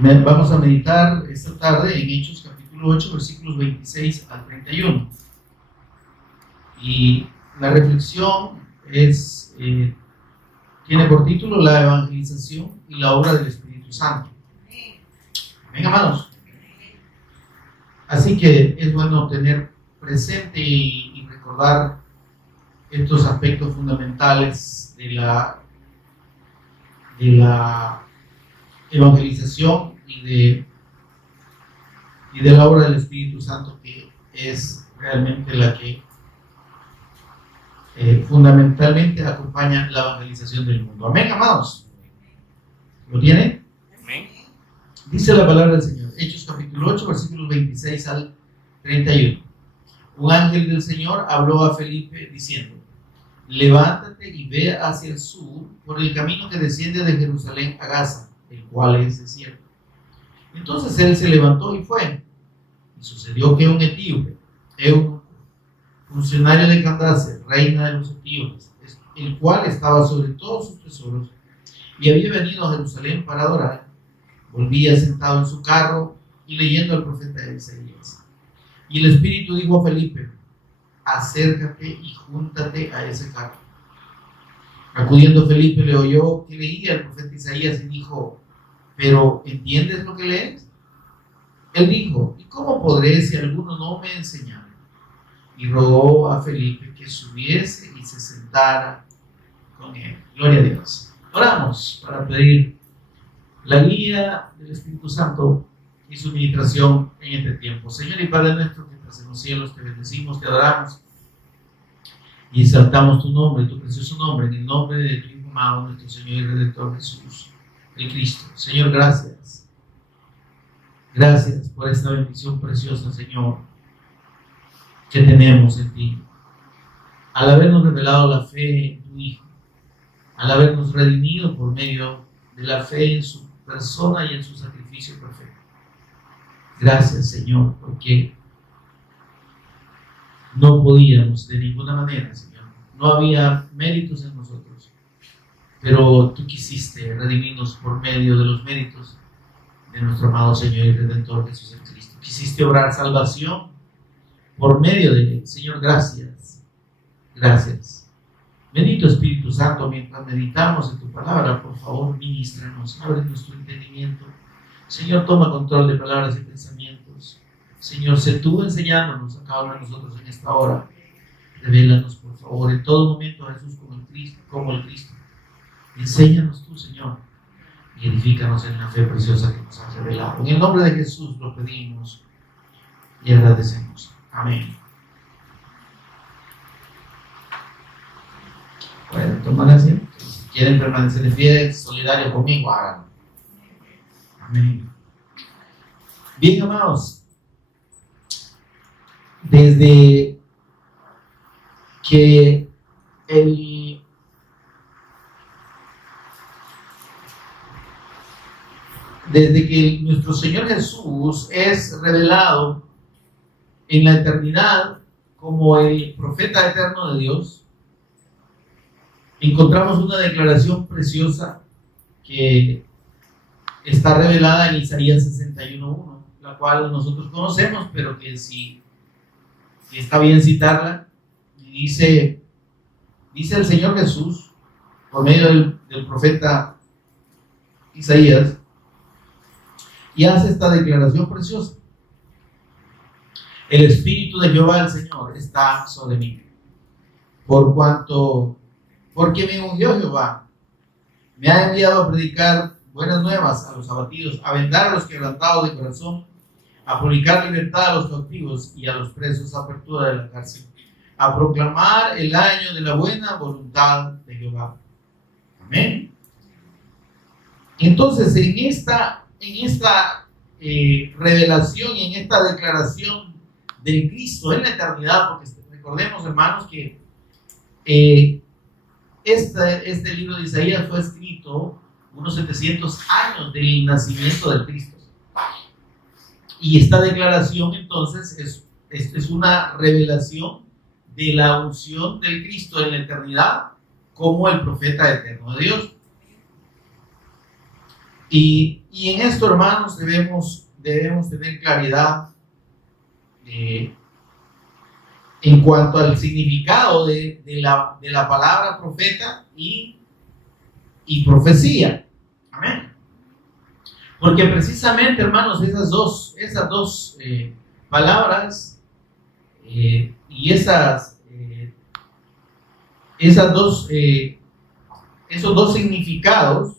Vamos a meditar esta tarde en Hechos capítulo 8, versículos 26 al 31. Y la reflexión tiene por título la evangelización y la obra del Espíritu Santo. Amén, amados. Así que es bueno tener presente y recordar estos aspectos fundamentales de la evangelización y de la obra del Espíritu Santo, que es realmente la que fundamentalmente acompaña la evangelización del mundo. Amén, amados. ¿Lo tienen? Amén. Dice la palabra del Señor, Hechos capítulo 8, versículos 26 al 31. Un ángel del Señor habló a Felipe diciendo: levántate y ve hacia el sur por el camino que desciende de Jerusalén a Gaza, el cual es desierto. Entonces él se levantó y fue. Y sucedió que un etíope, eunuco, funcionario de Candace, reina de los etíopes, el cual estaba sobre todos sus tesoros y había venido a Jerusalén para adorar, volvía sentado en su carro y leyendo al profeta Isaías. Y el Espíritu dijo a Felipe: acércate y júntate a ese carro. Acudiendo Felipe le oyó que leía el profeta Isaías y dijo: ¿pero entiendes lo que lees? Él dijo: ¿y cómo podré si alguno no me enseñara? Y rogó a Felipe que subiese y se sentara con él. Gloria a Dios. Oramos para pedir la guía del Espíritu Santo y su ministración en este tiempo. Señor y Padre nuestro que estás en los cielos, te bendecimos, te adoramos y exaltamos tu nombre, tu precioso nombre, en el nombre de tu Hijo amado, nuestro Señor y Redentor Jesús, el Cristo. Señor, gracias. Gracias por esta bendición preciosa, Señor, que tenemos en ti. Al habernos revelado la fe en tu Hijo, al habernos redimido por medio de la fe en su persona y en su sacrificio perfecto. Gracias, Señor, porque no podíamos de ninguna manera, Señor. No había méritos en nosotros, pero tú quisiste redimirnos por medio de los méritos de nuestro amado Señor y Redentor Jesús el Cristo. Quisiste obrar salvación por medio de él. Señor, gracias. Gracias. Bendito Espíritu Santo, mientras meditamos en tu palabra, por favor, ministranos, abre nuestro entendimiento. Señor, toma control de palabras y pensamientos. Señor, sé tú enseñándonos a cada uno de nosotros en esta hora. Revélanos, por favor, en todo momento a Jesús como el Cristo. Enséñanos tú, Señor, y edifícanos en la fe preciosa que nos has revelado. En el nombre de Jesús lo pedimos y agradecemos. Amén. Pueden tomar asiento. Si quieren permanecer de pie, solidario conmigo, háganlo. Amén. Bien, amados, desde que nuestro Señor Jesús es revelado en la eternidad como el profeta eterno de Dios, encontramos una declaración preciosa que está revelada en Isaías 61:1, la cual nosotros conocemos, pero que si está bien citarla. Dice el Señor Jesús por medio del profeta Isaías, y hace esta declaración preciosa: el Espíritu de Jehová el Señor está sobre mí, porque me ungió Jehová, me ha enviado a predicar buenas nuevas a los abatidos, a vendar a los quebrantados de corazón, a publicar libertad a los cautivos y a los presos apertura de la cárcel, a proclamar el año de la buena voluntad de Jehová. Amén. Entonces, en esta revelación y en esta declaración del Cristo en la eternidad, porque recordemos, hermanos, que este libro de Isaías fue escrito unos 700 años del nacimiento del Cristo. Y esta declaración entonces es una revelación de la unción del Cristo en la eternidad como el profeta eterno de Dios. Y en esto, hermanos, debemos tener claridad en cuanto al significado de la palabra profeta y profecía. Amén. Porque precisamente, hermanos, esas dos palabras y esos dos significados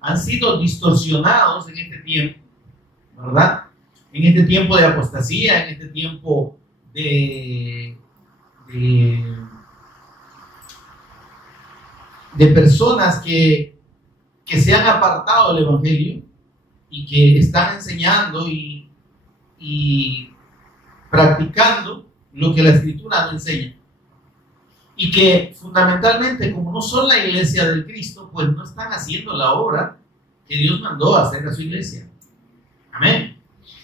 han sido distorsionados en este tiempo, ¿verdad? En este tiempo de apostasía, en este tiempo de personas que se han apartado del Evangelio y que están enseñando y practicando lo que la Escritura no enseña. Y que fundamentalmente, como no son la iglesia del Cristo, pues no están haciendo la obra que Dios mandó a hacer a su iglesia. Amén.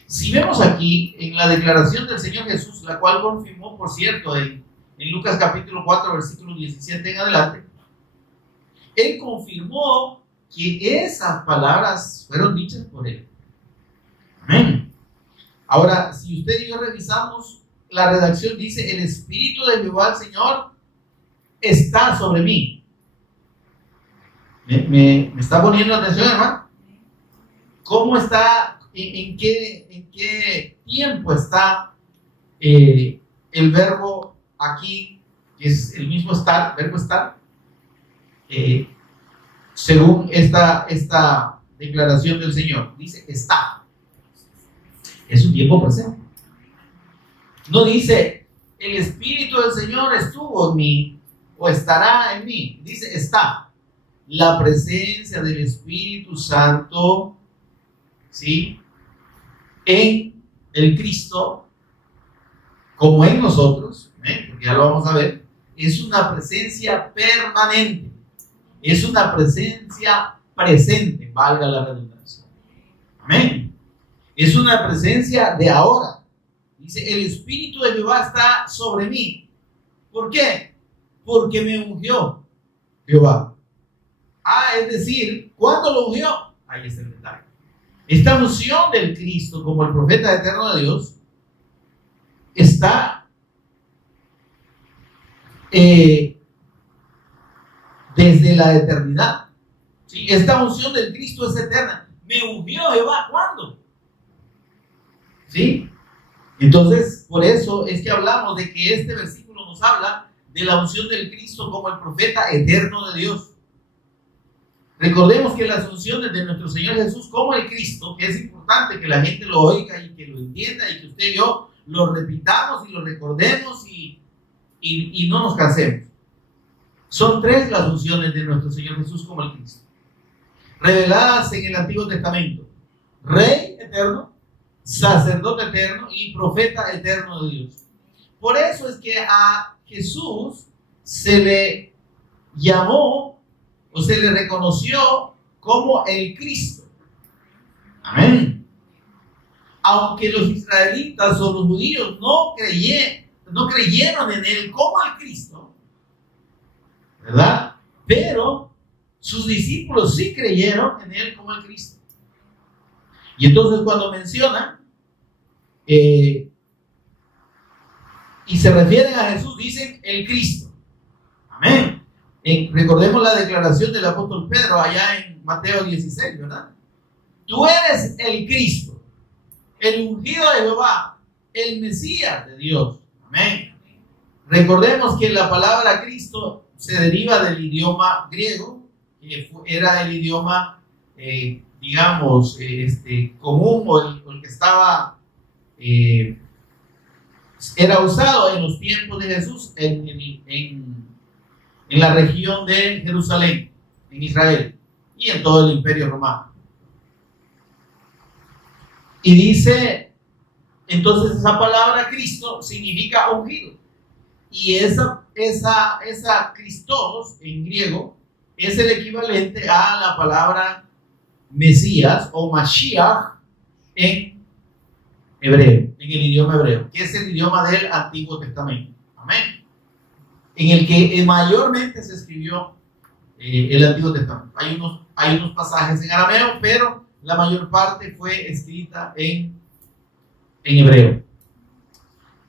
Si vemos aquí en la declaración del Señor Jesús, la cual confirmó, por cierto, en Lucas capítulo 4, versículo 17 en adelante, Él confirmó que esas palabras fueron dichas por Él. Amén. Ahora, si usted y yo revisamos, la redacción dice: el Espíritu de Jehová, el Señor, está sobre mí. ¿Me está poniendo atención, hermano? ¿Cómo está? ¿En qué tiempo está el verbo aquí, que es el mismo estar, verbo estar? Según esta declaración del Señor, dice está. Es un tiempo presente. No dice el Espíritu del Señor estuvo en mí o estará en mí. Dice está. La presencia del Espíritu Santo, ¿sí?, en el Cristo, como en nosotros, porque ya lo vamos a ver, es una presencia permanente, es una presencia presente, valga la redundancia. Amén. Es una presencia de ahora. Dice: el Espíritu de Jehová está sobre mí. ¿Por qué? Porque me ungió Jehová. Es decir, ¿cuándo lo ungió? Ahí está el detalle. Esta unción del Cristo como el profeta eterno de Dios está desde la eternidad. ¿Sí? Esta unción del Cristo es eterna. Me ungió Jehová, ¿cuándo? ¿Sí? Entonces, por eso es que hablamos de que este versículo nos habla de la unción del Cristo como el profeta eterno de Dios. Recordemos que las unciones de nuestro Señor Jesús como el Cristo, que es importante que la gente lo oiga y que lo entienda y que usted y yo lo repitamos y lo recordemos y no nos cansemos. Son tres las unciones de nuestro Señor Jesús como el Cristo, reveladas en el Antiguo Testamento: Rey eterno, sacerdote eterno y profeta eterno de Dios. Por eso es que a Jesús se le llamó o se le reconoció como el Cristo. Amén. Aunque los israelitas o los judíos no creyeron en él como el Cristo, ¿verdad? Pero sus discípulos sí creyeron en él como el Cristo. Y entonces cuando mencionan y se refieren a Jesús, dicen el Cristo. Amén. Recordemos la declaración del apóstol Pedro allá en Mateo 16, ¿verdad? Tú eres el Cristo, el ungido de Jehová, el Mesías de Dios. Amén. Recordemos que la palabra Cristo se deriva del idioma griego, que era el idioma, digamos, común o el que estaba, era usado en los tiempos de Jesús en la región de Jerusalén, en Israel y en todo el Imperio Romano. Y dice, entonces esa palabra Cristo significa ungido. Y esa Christos en griego es el equivalente a la palabra Mesías o Mashiach en hebreo, en el idioma hebreo, que es el idioma del Antiguo Testamento. Amén. En el que mayormente se escribió el Antiguo Testamento. Hay unos pasajes en arameo, pero la mayor parte fue escrita en hebreo.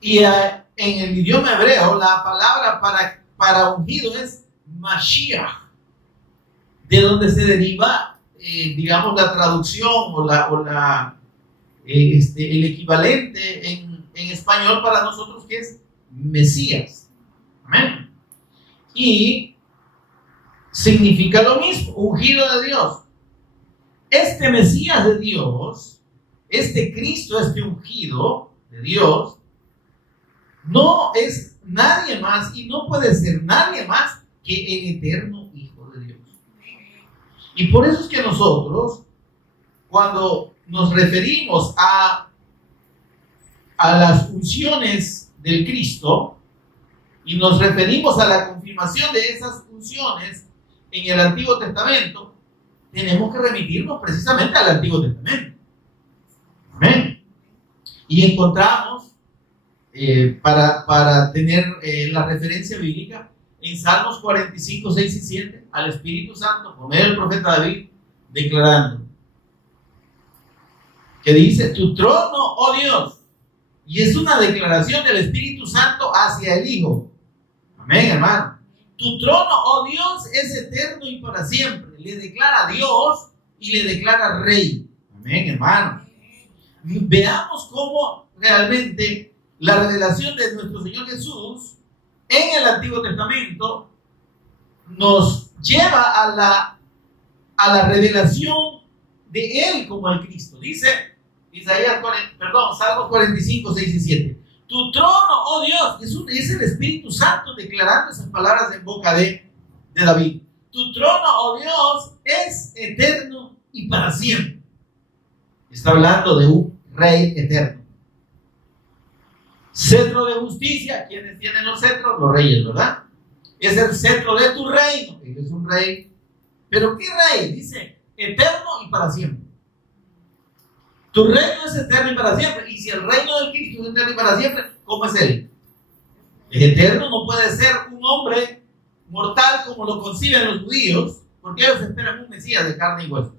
Y en el idioma hebreo, la palabra para ungido es Mashiach, de donde se deriva, digamos, la traducción el equivalente en español para nosotros, que es Mesías. Amén. Y significa lo mismo, ungido de Dios. Este Mesías de Dios, este Cristo, este ungido de Dios, no es nadie más y no puede ser nadie más que el eterno Hijo de Dios. Y por eso es que nosotros, cuando nos referimos a las unciones del Cristo y nos referimos a la confirmación de esas unciones en el Antiguo Testamento, tenemos que remitirnos precisamente al Antiguo Testamento. Amén. Y encontramos, para tener la referencia bíblica, en Salmos 45, 6 y 7, al Espíritu Santo, por medio del profeta David, declarando, que dice: tu trono, oh Dios. Y es una declaración del Espíritu Santo hacia el Hijo. Amén, hermano. Tu trono, oh Dios, es eterno y para siempre. Le declara Dios y le declara Rey. Amén, hermano. Veamos cómo realmente la revelación de nuestro Señor Jesús en el Antiguo Testamento nos lleva a la revelación de Él como el Cristo. Dice Salmos 45, 6 y 7. Tu trono, oh Dios, es el Espíritu Santo declarando esas palabras en boca de David. Tu trono, oh Dios, es eterno y para siempre. Está hablando de un Rey eterno. Cetro de justicia. ¿Quiénes tienen los cetros? Los reyes, ¿verdad? Es el cetro de tu reino. Él es un rey. ¿Pero qué rey? Dice, eterno y para siempre. Tu reino es eterno y para siempre. Y si el reino del Cristo es eterno y para siempre, ¿cómo es Él? El eterno no puede ser un hombre mortal como lo conciben los judíos, porque ellos esperan un Mesías de carne y hueso.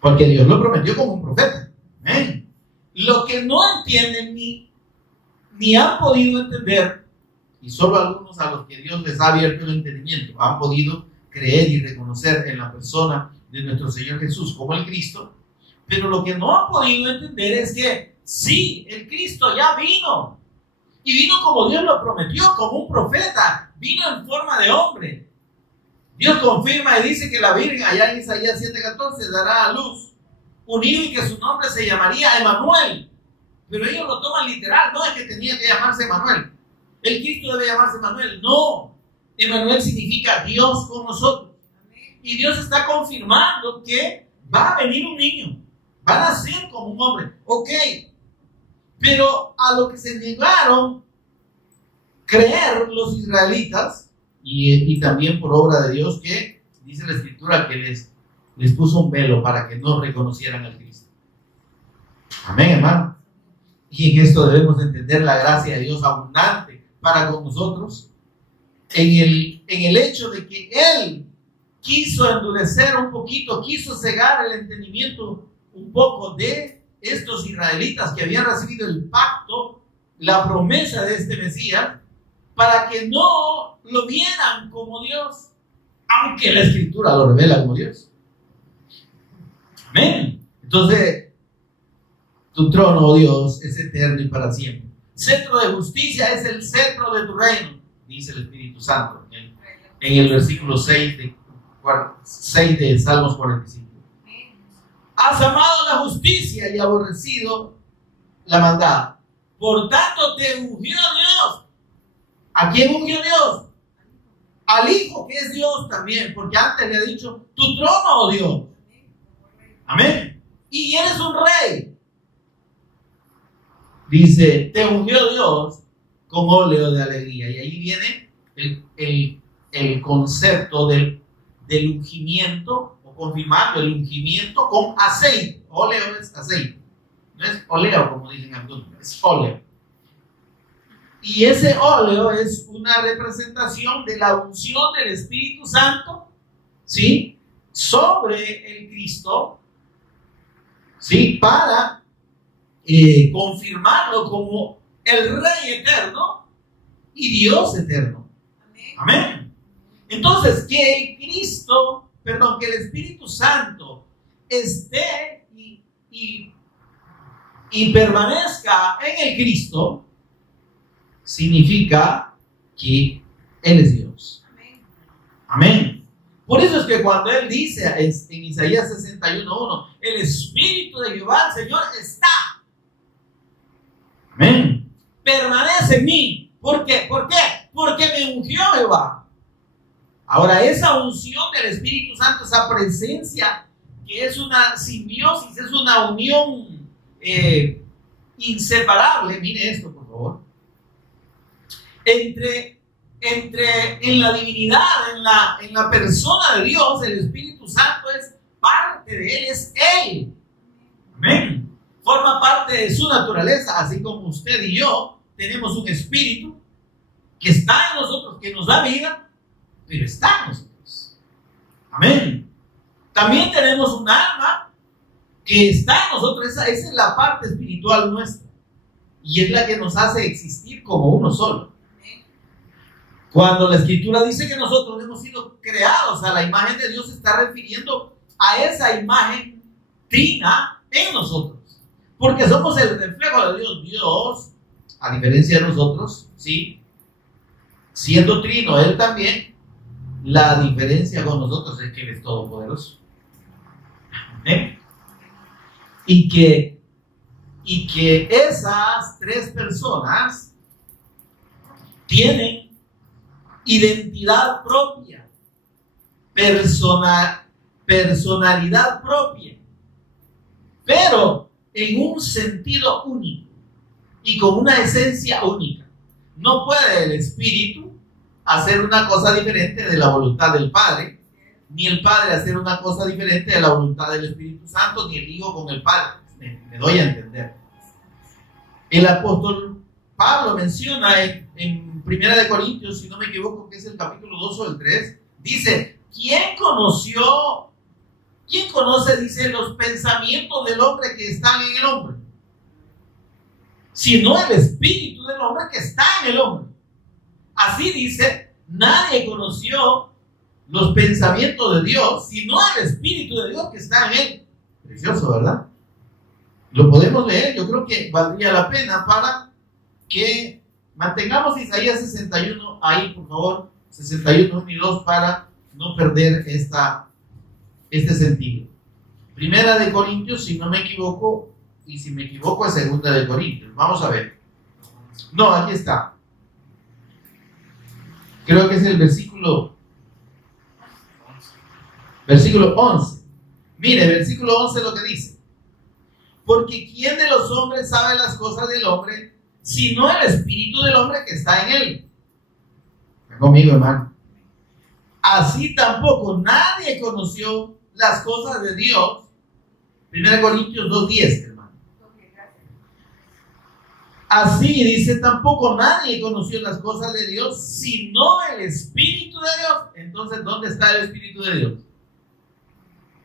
Porque Dios lo prometió como un profeta. Amén. Lo que no entienden ni han podido entender, y solo algunos a los que Dios les ha abierto el entendimiento han podido creer y reconocer en la persona de nuestro Señor Jesús como el Cristo, pero lo que no han podido entender es que sí, el Cristo ya vino, y vino como Dios lo prometió, como un profeta, vino en forma de hombre. Dios confirma y dice que la Virgen, allá en Isaías 7:14, dará a luz un hijo y que su nombre se llamaría Emanuel. Pero ellos lo toman literal, no es que tenía que llamarse Emanuel. El Cristo debe llamarse Emanuel. No, Emanuel significa Dios con nosotros. Y Dios está confirmando que va a venir un niño, va a nacer como un hombre. Ok, pero a lo que se negaron creer los israelitas, y también por obra de Dios, que dice la Escritura que les puso un velo para que no reconocieran al Cristo. Amén, hermano. Y en esto debemos entender la gracia de Dios abundante para con nosotros, en el hecho de que Él quiso endurecer un poquito, quiso cegar el entendimiento un poco de estos israelitas que habían recibido el pacto, la promesa de este Mesías, para que no lo vieran como Dios, aunque la Escritura lo revela como Dios. Amén. Entonces, tu trono, oh Dios, es eterno y para siempre. Cetro de justicia es el cetro de tu reino, dice el Espíritu Santo en el versículo 6 de Salmos 45. Has amado la justicia y aborrecido la maldad. Por tanto te ungió Dios. ¿A quién ungió Dios? Al Hijo, que es Dios también, porque antes le ha dicho, tu trono, oh Dios. Amén. Y eres un rey. Dice, te ungió Dios con óleo de alegría. Y ahí viene el concepto del ungimiento, o confirmando el ungimiento con aceite. Óleo es aceite. No es oleo como dicen algunos, es óleo. Y ese óleo es una representación de la unción del Espíritu Santo, ¿sí?, sobre el Cristo, ¿sí?, para confirmarlo como el Rey eterno y Dios eterno. Amén. Entonces, que que el Espíritu Santo esté y permanezca en el Cristo, significa que Él es Dios. Amén. Por eso es que cuando Él dice en Isaías 61:1, el Espíritu de Jehová, el Señor, está. Amén. Permanece en mí. ¿Por qué? ¿Por qué? Porque me ungió Jehová. Ahora, esa unción del Espíritu Santo, esa presencia, que es una simbiosis, es una unión inseparable. Mire esto, por favor. En la divinidad, en la persona de Dios, el Espíritu Santo es parte de Él, es Él. Amén. Forma parte de su naturaleza, así como usted y yo tenemos un espíritu que está en nosotros, que nos da vida, pero está en nosotros. Amén. También tenemos un alma que está en nosotros. Esa es la parte espiritual nuestra y es la que nos hace existir como uno solo. Cuando la Escritura dice que nosotros hemos sido creados a la imagen de Dios, se está refiriendo a esa imagen trina en nosotros, porque somos el reflejo de Dios. Dios, a diferencia de nosotros, ¿sí?, siendo trino, Él también, la diferencia con nosotros es que Él es todopoderoso. ¿Eh? Y que esas tres personas tienen identidad propia, personalidad propia, pero en un sentido único y con una esencia única. No puede el Espíritu hacer una cosa diferente de la voluntad del Padre, ni el Padre hacer una cosa diferente de la voluntad del Espíritu Santo, ni el Hijo con el Padre. Me doy a entender. El apóstol Pablo menciona en 1 Corintios, si no me equivoco, que es el capítulo 2 o el 3, dice: ¿quién conoce, dice, los pensamientos del hombre que están en el hombre? Sino el espíritu del hombre que está en el hombre. Así dice, nadie conoció los pensamientos de Dios, sino el espíritu de Dios que está en él. Precioso, ¿verdad? Lo podemos leer. Yo creo que valdría la pena para que mantengamos Isaías 61 ahí, por favor, 61, 1 y 2, para no perder este sentido. 1 Corintios, si no me equivoco, y si me equivoco es 2 Corintios. Vamos a ver. No, aquí está. Creo que es el versículo 11. Mire, versículo 11 lo que dice: porque ¿quién de los hombres sabe las cosas del hombre, sino el espíritu del hombre que está en él? Está conmigo, hermano. Así tampoco nadie conoció las cosas de Dios. 1 Corintios 2:10, hermano. Así dice, tampoco nadie conoció las cosas de Dios, sino el Espíritu de Dios. Entonces, ¿dónde está el Espíritu de Dios?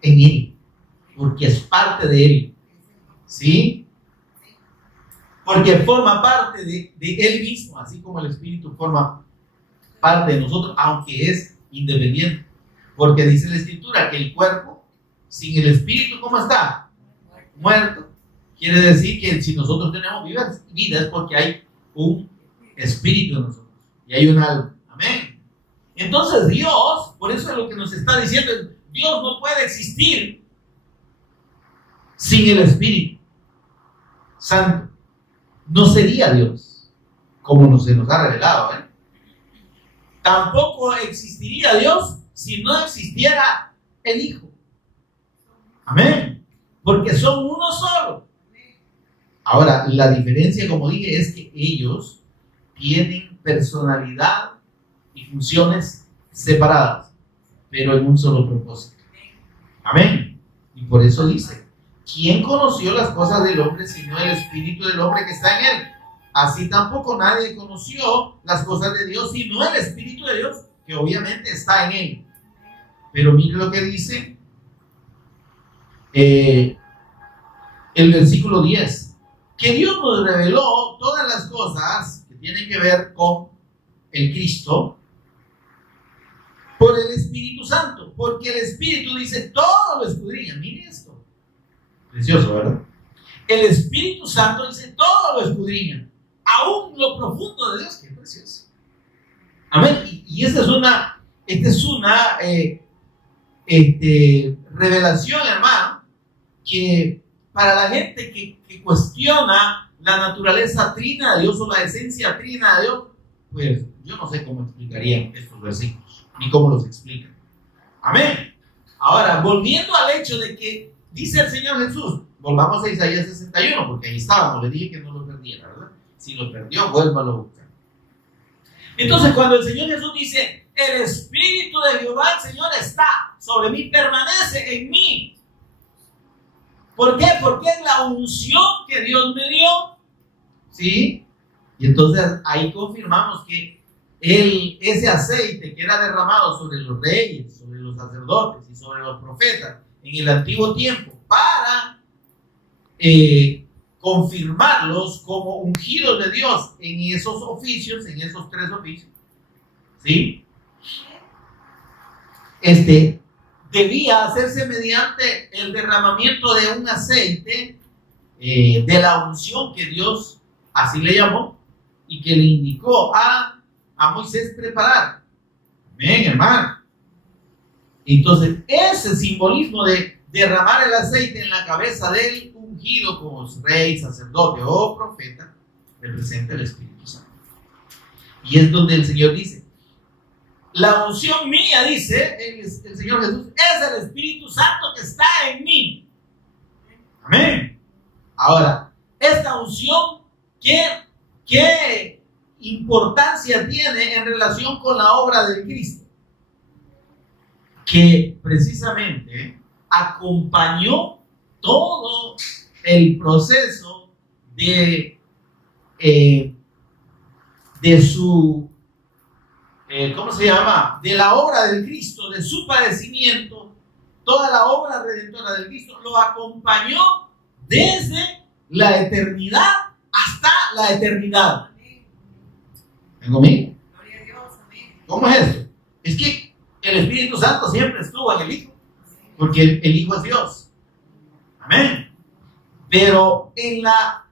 En Él, porque es parte de Él. ¿Sí? Porque forma parte de Él mismo, así como el Espíritu forma parte de nosotros, aunque es independiente. Porque dice la Escritura que el cuerpo sin el Espíritu, ¿cómo está? Muerto. Quiere decir que si nosotros tenemos vida es porque hay un espíritu en nosotros y hay un alma. Amén. Entonces Dios, por eso es lo que nos está diciendo, Dios no puede existir sin el Espíritu Santo. No sería Dios, como se nos ha revelado. Tampoco existiría Dios si no existiera el Hijo. Amén. Porque son uno solo. Ahora, la diferencia, como dije, es que ellos tienen personalidad y funciones separadas, pero en un solo propósito. Amén. Y por eso dice: ¿quién conoció las cosas del hombre sino el espíritu del hombre que está en él? así tampoco nadie conoció las cosas de Dios, sino el Espíritu de Dios, que obviamente está en él. Pero mire lo que dice el versículo 10, que Dios nos reveló todas las cosas que tienen que ver con el Cristo por el Espíritu Santo, porque el Espíritu dice todo lo escudriña. Mire esto, precioso, ¿verdad? El Espíritu Santo dice todo lo escudriña, aún lo profundo de Dios. Qué precioso. Amén. Y esta es una revelación, hermano, que para la gente que cuestiona la naturaleza trina de Dios o la esencia trina de Dios, pues yo no sé cómo explicarían estos versículos, ni cómo los explican. Amén. Ahora, volviendo al hecho de que dice el Señor Jesús, volvamos a Isaías 61, porque ahí estábamos, le dije que no lo perdiera, ¿verdad? Si lo perdió, vuélvalo a buscar. Entonces, cuando el Señor Jesús dice, el Espíritu de Jehová, el Señor, está sobre mí, permanece en mí. ¿Por qué? Porque es la unción que Dios me dio. ¿Sí? Y entonces ahí confirmamos que ese aceite que era derramado sobre los reyes, sobre los sacerdotes y sobre los profetas en el antiguo tiempo, para confirmarlos como ungidos de Dios en esos oficios, en esos 3 oficios, ¿sí? Debía hacerse mediante el derramamiento de un aceite de la unción que Dios así le llamó y que le indicó a Moisés preparar. Amén, hermano. Entonces, ese simbolismo de derramar el aceite en la cabeza del ungido como rey, sacerdote o profeta representa el Espíritu Santo. Y es donde el Señor dice, la unción mía, dice el Señor Jesús, es el Espíritu Santo que está en mí. Amén. Ahora, esta unción, ¿qué importancia tiene en relación con la obra del Cristo? Que precisamente acompañó todo el proceso de su ¿cómo se llama? De la obra del Cristo, de su padecimiento, toda la obra redentora del Cristo lo acompañó desde la eternidad hasta la eternidad. ¿Ven conmigo? Gloria a Dios, amén. ¿Cómo es eso? Es que el Espíritu Santo siempre estuvo en el Hijo, porque el Hijo es Dios. Amén. Pero en la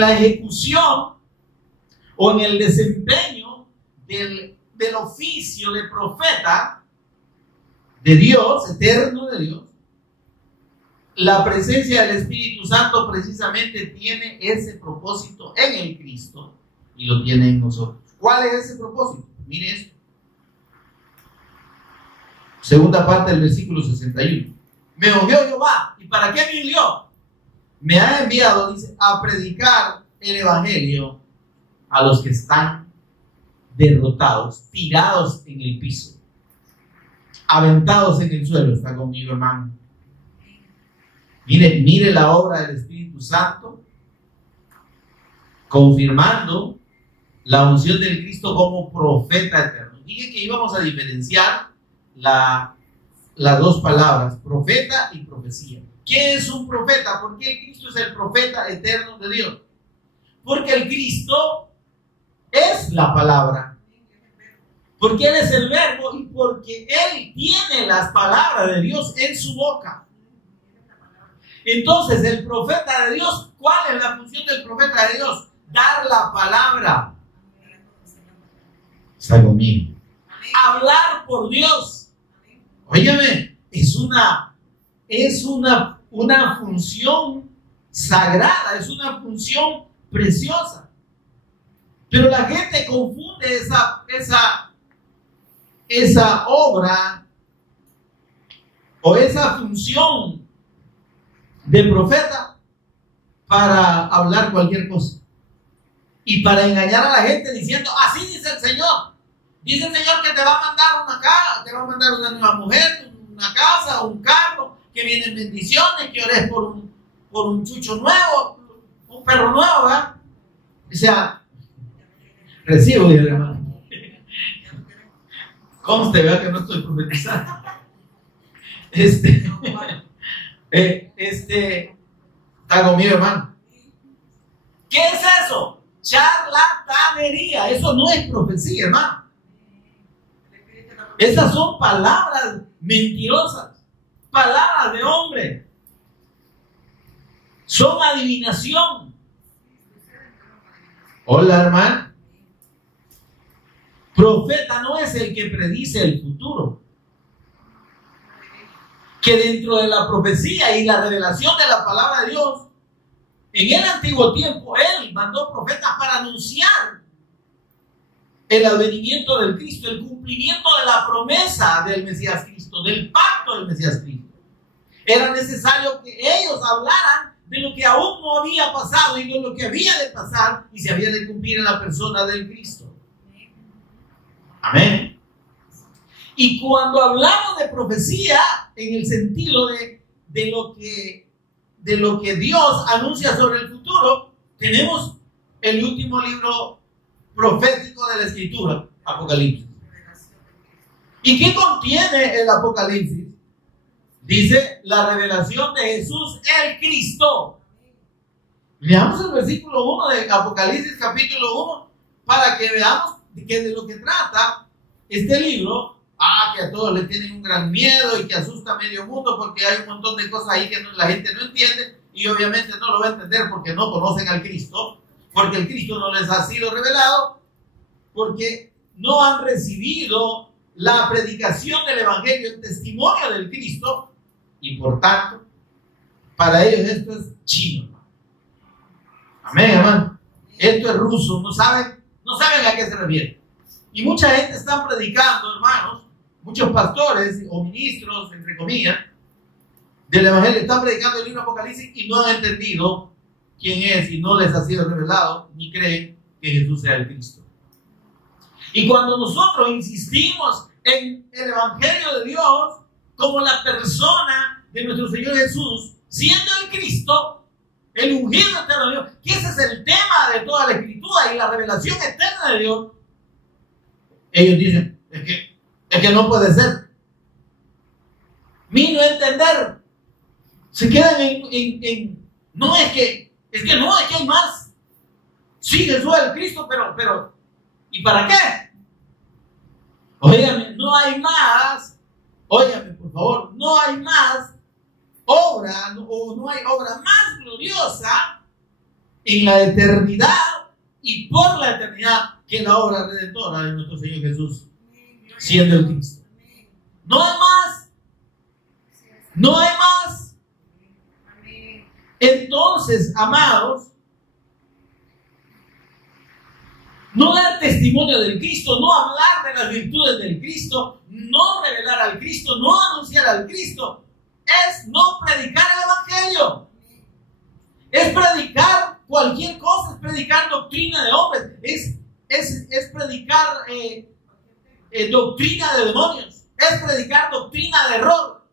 ejecución o en el desempeño del oficio de profeta de Dios, eterno de Dios, la presencia del Espíritu Santo precisamente tiene ese propósito en el Cristo y lo tiene en nosotros. ¿Cuál es ese propósito? Mire esto. Segunda parte del versículo 61. Me ungió Jehová. ¿Y para qué me ungió? Me ha enviado, dice, a predicar el evangelio a los que están derrotados, tirados en el piso, aventados en el suelo. ¿Está conmigo, hermano? Mire la obra del Espíritu Santo confirmando la unción del Cristo como profeta eterno. Dije que íbamos a diferenciar las dos palabras, profeta y profecía. ¿Qué es un profeta? ¿Por qué el Cristo es el profeta eterno de Dios? Porque el Cristo es la palabra, porque Él es el verbo y porque Él tiene las palabras de Dios en su boca. Entonces el profeta de Dios, ¿cuál es la función del profeta de Dios? Dar la palabra. Está conmigo. Hablar por Dios. Óyeme, es una función sagrada, es una función preciosa. Pero la gente confunde esa obra o esa función de profeta para hablar cualquier cosa y para engañar a la gente diciendo, así dice el Señor. Dice el Señor que te va a mandar una casa, te va a mandar una nueva mujer, una casa, un carro, que vienen bendiciones, que ores por un chucho nuevo. un perro nuevo, ¿verdad? O sea, recibo, dice el hermano. Conste, vea que no estoy profetizando. Está conmigo, hermano. ¿Qué es eso? Charlatanería. Eso no es profecía, hermano. Esas son palabras mentirosas, palabras de hombre. Son adivinación. Hola, hermano. Profeta no es el que predice el futuro. Que dentro de la profecía y la revelación de la palabra de Dios, en el antiguo tiempo, Él mandó profetas para anunciar el advenimiento del Cristo, el cumplimiento de la promesa del Mesías Cristo, del pacto del Mesías Cristo. Era necesario que ellos hablaran de lo que aún no había pasado y de lo que había de pasar y se había de cumplir en la persona del Cristo. Amén. Y cuando hablamos de profecía, en el sentido de lo que Dios anuncia sobre el futuro, tenemos el último libro profético de la Escritura, Apocalipsis. ¿Y qué contiene el Apocalipsis? Dice la revelación de Jesús el Cristo. Leamos el versículo 1 de Apocalipsis capítulo 1 para que veamos de lo que trata este libro. Que a todos le tienen un gran miedo y que asusta a medio mundo porque hay un montón de cosas ahí que la gente no entiende y obviamente no lo va a entender porque no conocen al Cristo, porque el Cristo no les ha sido revelado, porque no han recibido la predicación del Evangelio, el testimonio del Cristo, y por tanto, para ellos esto es chino. Amén, hermano. Esto es ruso, no saben a qué se refiere. Y mucha gente está predicando, hermanos, muchos pastores o ministros, entre comillas, del Evangelio, están predicando el libro Apocalipsis y no han entendido quién es y no les ha sido revelado, ni creen que Jesús sea el Cristo. Y cuando nosotros insistimos en el Evangelio de Dios como la persona de nuestro Señor Jesús, siendo el Cristo, el ungido eterno de Dios, que ese es el tema de toda la Escritura y la revelación eterna de Dios, ellos dicen, es que no puede ser. Mi no entender. Se quedan no es que hay más. Sí, Jesús es el Cristo, pero ¿y para qué? Óigame, no hay más. Óigame, por favor, no hay más obra, o no hay obra más gloriosa en la eternidad y por la eternidad que la obra redentora de nuestro Señor Jesús, siendo el Cristo. No hay más. No hay más. Entonces, amados, no dar testimonio del Cristo, no hablar de las virtudes del Cristo, no revelar al Cristo, no anunciar al Cristo, es no predicar el Evangelio. Es predicar cualquier cosa, es predicar doctrina de hombres, es predicar doctrina de demonios, es predicar doctrina de error.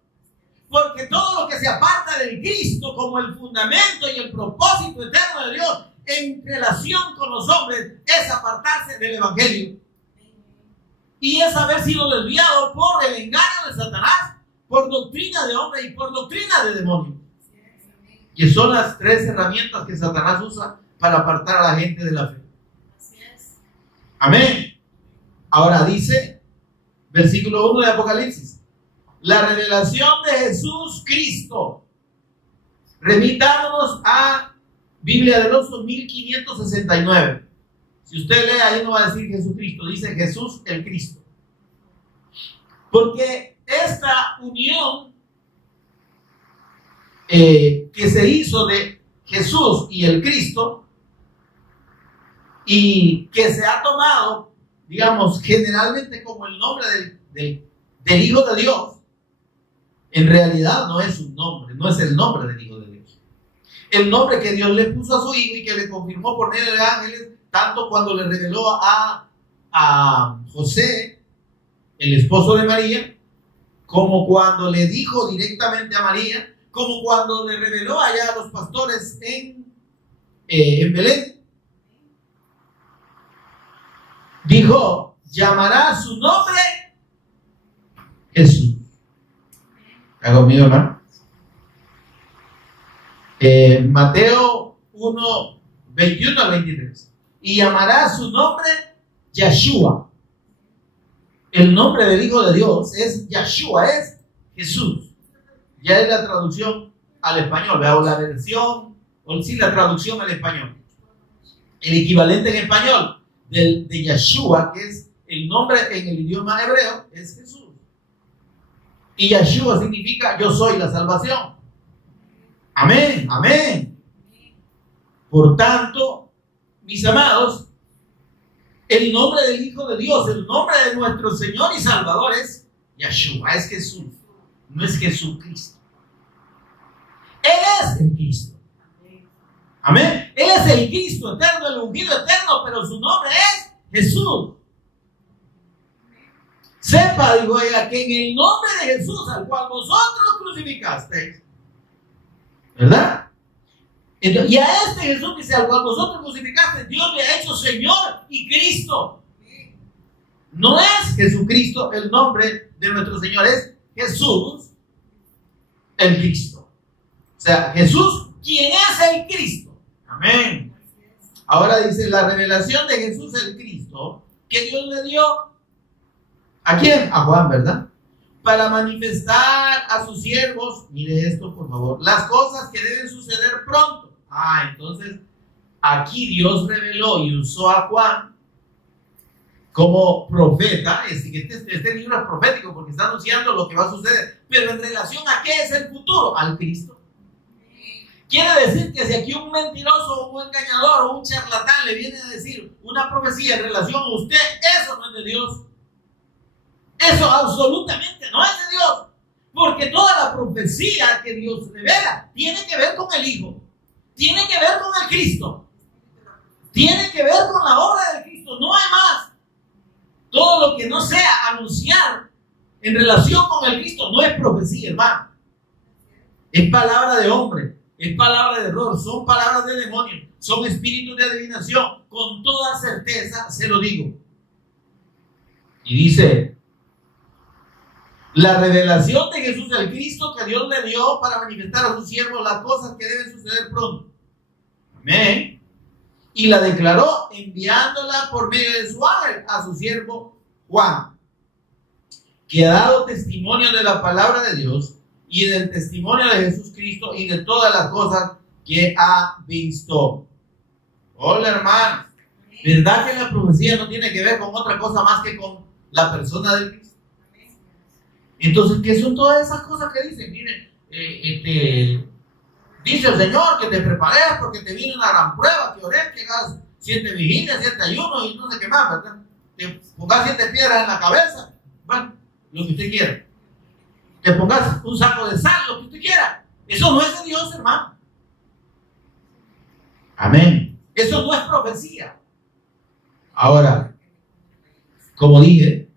Porque todo lo que se aparta del Cristo como el fundamento y el propósito eterno de Dios en relación con los hombres es apartarse del Evangelio. Y es haber sido desviado por el engaño de Satanás, por doctrina de hombre y por doctrina de demonio. Que son las tres herramientas que Satanás usa para apartar a la gente de la fe. Amén. Ahora dice, versículo 1 de Apocalipsis, la revelación de Jesús Cristo. Remitámonos a Biblia del Oso 1569. Si usted lee ahí no va a decir Jesucristo, dice Jesús el Cristo. Porque esta unión que se hizo de Jesús y el Cristo y que se ha tomado, digamos, generalmente como el nombre del Hijo de Dios, en realidad no es un nombre, no es el nombre del Hijo de Dios. El nombre que Dios le puso a su Hijo y que le confirmó por medio de ángeles, tanto cuando le reveló a José, el esposo de María, como cuando le dijo directamente a María, como cuando le reveló allá a los pastores en en Belén, dijo, llamará su nombre Jesús. ¿Está conmigo, hermano? Mateo 1, 21 al 23. Y llamará su nombre Yeshua. El nombre del Hijo de Dios es Yeshua, es Jesús. Ya es la traducción al español, o la versión, o sí, la traducción al español. El equivalente en español de Yeshua, que es el nombre en el idioma hebreo, es Jesús. Y Yeshua significa yo soy la salvación. Amén, amén. Por tanto, mis amados, el nombre del Hijo de Dios, el nombre de nuestro Señor y Salvador es Yeshua, es Jesús, no es Jesucristo. Él es el Cristo. Amén. Él es el Cristo eterno, el ungido eterno, pero su nombre es Jesús. Sepa, digo ella, que en el nombre de Jesús, al cual vosotros crucificasteis, ¿verdad? Entonces, y a este Jesús, dice, al cual vosotros crucificasteis, Dios le ha hecho Señor y Cristo. No es Jesucristo el nombre de nuestro Señor, es Jesús el Cristo. O sea, Jesús, quien es el Cristo. Amén. Ahora dice, la revelación de Jesús el Cristo, que Dios le dio, ¿a quién? A Juan, ¿verdad? Para manifestar a sus siervos, mire esto por favor, las cosas que deben suceder pronto. Entonces, aquí Dios reveló y usó a Juan como profeta. Es decir, este libro es profético porque está anunciando lo que va a suceder. Pero en relación a qué es el futuro, al Cristo. Quiere decir que si aquí un mentiroso o un engañador o un charlatán le viene a decir una profecía en relación a usted, eso no es de Dios. Eso absolutamente no es de Dios. Porque toda la profecía que Dios revela tiene que ver con el Hijo. Tiene que ver con el Cristo. Tiene que ver con la obra del Cristo. No hay más. Todo lo que no sea anunciar en relación con el Cristo no es profecía, hermano. Es palabra de hombre. Es palabra de error. Son palabras de demonio. Son espíritus de adivinación. Con toda certeza se lo digo. Y dice, la revelación de Jesús el Cristo que Dios le dio para manifestar a sus siervos las cosas que deben suceder pronto. Amén. Y la declaró enviándola por medio de su ángel a su siervo Juan, que ha dado testimonio de la palabra de Dios y del testimonio de Jesús Cristo y de todas las cosas que ha visto. Hola, hermanos. ¿Verdad que la profecía no tiene que ver con otra cosa más que con la persona del Cristo? Entonces, ¿qué son todas esas cosas que dicen? Miren, dice el Señor que te prepares porque te viene una gran prueba, que ores, que hagas 7 vigilias, 7 ayunos y no sé qué más, ¿verdad? Te pongas 7 piedras en la cabeza, bueno, lo que usted quiera. Te pongas un saco de sal, lo que usted quiera. Eso no es de Dios, hermano. Amén. Eso no es profecía. Ahora, como dije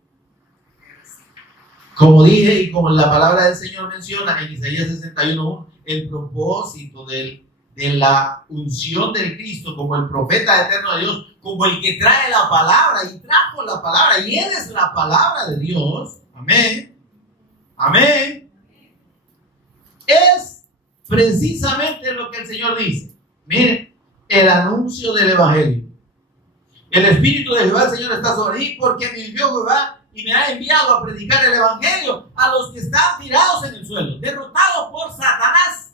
y como la palabra del Señor menciona en Isaías 61, el propósito de la unción del Cristo como el profeta eterno de Dios, como el que trae la palabra y trajo la palabra, y Él es la palabra de Dios. Amén. Amén. Es precisamente lo que el Señor dice. Miren, el anuncio del Evangelio. El Espíritu de Jehová, el Señor, está sobre mí porque me envió Jehová y me ha enviado a predicar el Evangelio a los que están tirados en el suelo, derrotados por Satanás,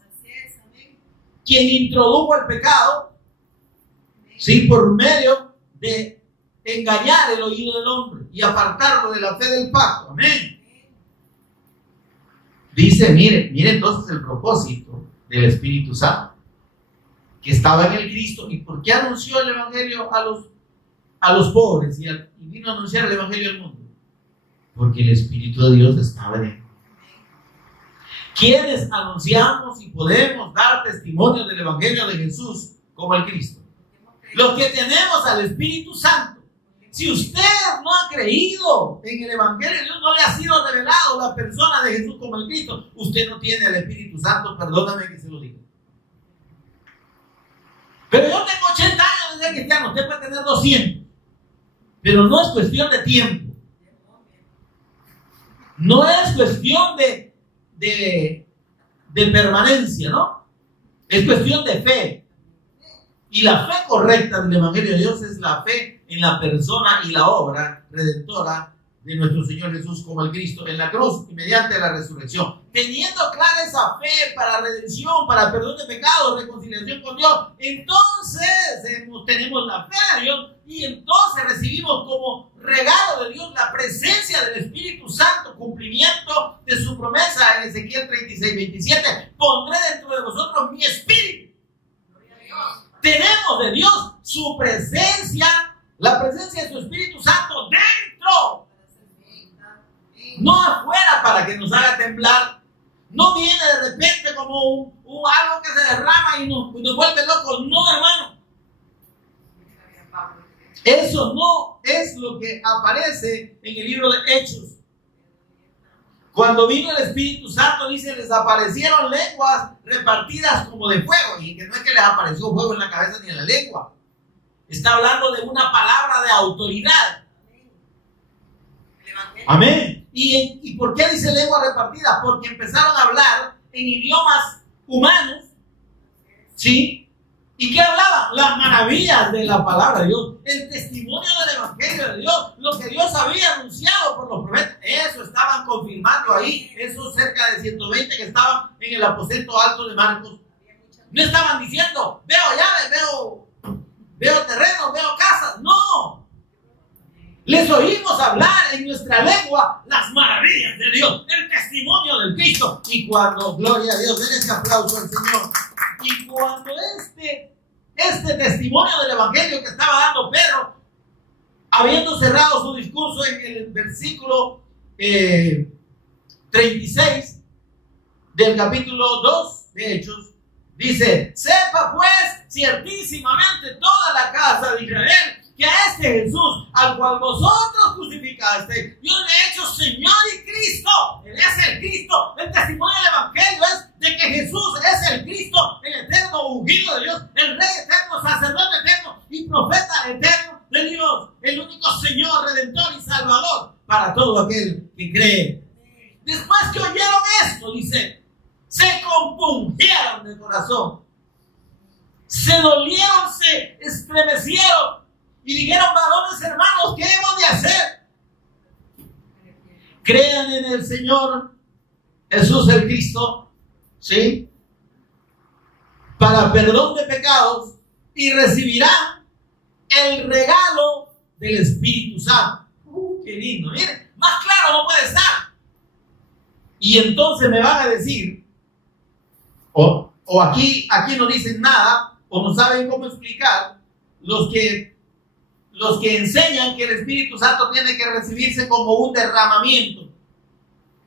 quien introdujo el pecado, sí, por medio de engañar el oído del hombre y apartarlo de la fe del pacto. Amén. Dice, miren entonces el propósito del Espíritu Santo, que estaba en el Cristo. ¿Y por qué anunció el Evangelio a los pobres y vino a anunciar el Evangelio al mundo? Porque el Espíritu de Dios estaba en él. ¿Quiénes anunciamos y podemos dar testimonio del Evangelio de Jesús como el Cristo? Los que tenemos al Espíritu Santo. Si usted no ha creído en el Evangelio, Dios no le ha sido revelado la persona de Jesús como el Cristo, usted no tiene el Espíritu Santo, perdóname que se lo diga. Pero yo tengo 80 años de ser cristiano, usted puede tener 200. Pero no es cuestión de tiempo. No es cuestión de permanencia, ¿no? Es cuestión de fe. Y la fe correcta del Evangelio de Dios es la fe en la persona y la obra redentora de nuestro Señor Jesús como el Cristo en la cruz y mediante la resurrección. Teniendo clara esa fe para redención, para perdón de pecados, reconciliación con Dios, entonces tenemos la fe de Dios y entonces recibimos como regalo de Dios la presencia del Espíritu Santo, cumplimiento de su promesa en Ezequiel 36:27. Pondré dentro de vosotros mi espíritu. Tenemos de Dios su presencia, la presencia de su Espíritu Santo dentro. No afuera para que nos haga temblar. No viene de repente como algo que se derrama y nos vuelve locos. No, hermano. Eso no es lo que aparece en el libro de Hechos. Cuando vino el Espíritu Santo, dice, les aparecieron lenguas repartidas como de fuego. Y que no es que les apareció fuego en la cabeza ni en la lengua. Está hablando de una palabra de autoridad. Amén. ¿Y por qué dice lengua repartida? Porque empezaron a hablar en idiomas humanos. ¿Sí? ¿Y qué hablaban? Las maravillas de la palabra de Dios. El testimonio del Evangelio de Dios. Lo que Dios había anunciado por los profetas. Eso estaban confirmando ahí. Esos cerca de 120 que estaban en el aposento alto de Marcos. No estaban diciendo, veo llaves, veo terrenos, veo casas. No. Les oímos hablar en nuestra lengua las maravillas de Dios, el testimonio del Cristo. Y cuando, gloria a Dios, den ese aplauso al Señor. Y cuando este testimonio del Evangelio que estaba dando Pedro, habiendo cerrado su discurso en el versículo 36 del capítulo 2 de Hechos, dice, sepa pues ciertísimamente toda la casa de Israel que a este Jesús, al cual vosotros crucificaste, Dios le ha hecho Señor y Cristo. Él es el Cristo. El testimonio del Evangelio es de que Jesús es el Cristo, el eterno ungido de Dios, el Rey eterno, sacerdote eterno y profeta eterno de Dios, el único Señor, Redentor y Salvador para todo aquel que cree. Después que oyeron esto, dice, se compungieron de corazón, se dolieron, se estremecieron. Y dijeron, varones hermanos, ¿qué hemos de hacer? Crean en el Señor Jesús el Cristo, ¿sí? Para perdón de pecados y recibirán el regalo del Espíritu Santo. Qué lindo, miren, más claro no puede estar. Y entonces me van a decir, o aquí no dicen nada, o no saben cómo explicar, los que enseñan que el Espíritu Santo tiene que recibirse como un derramamiento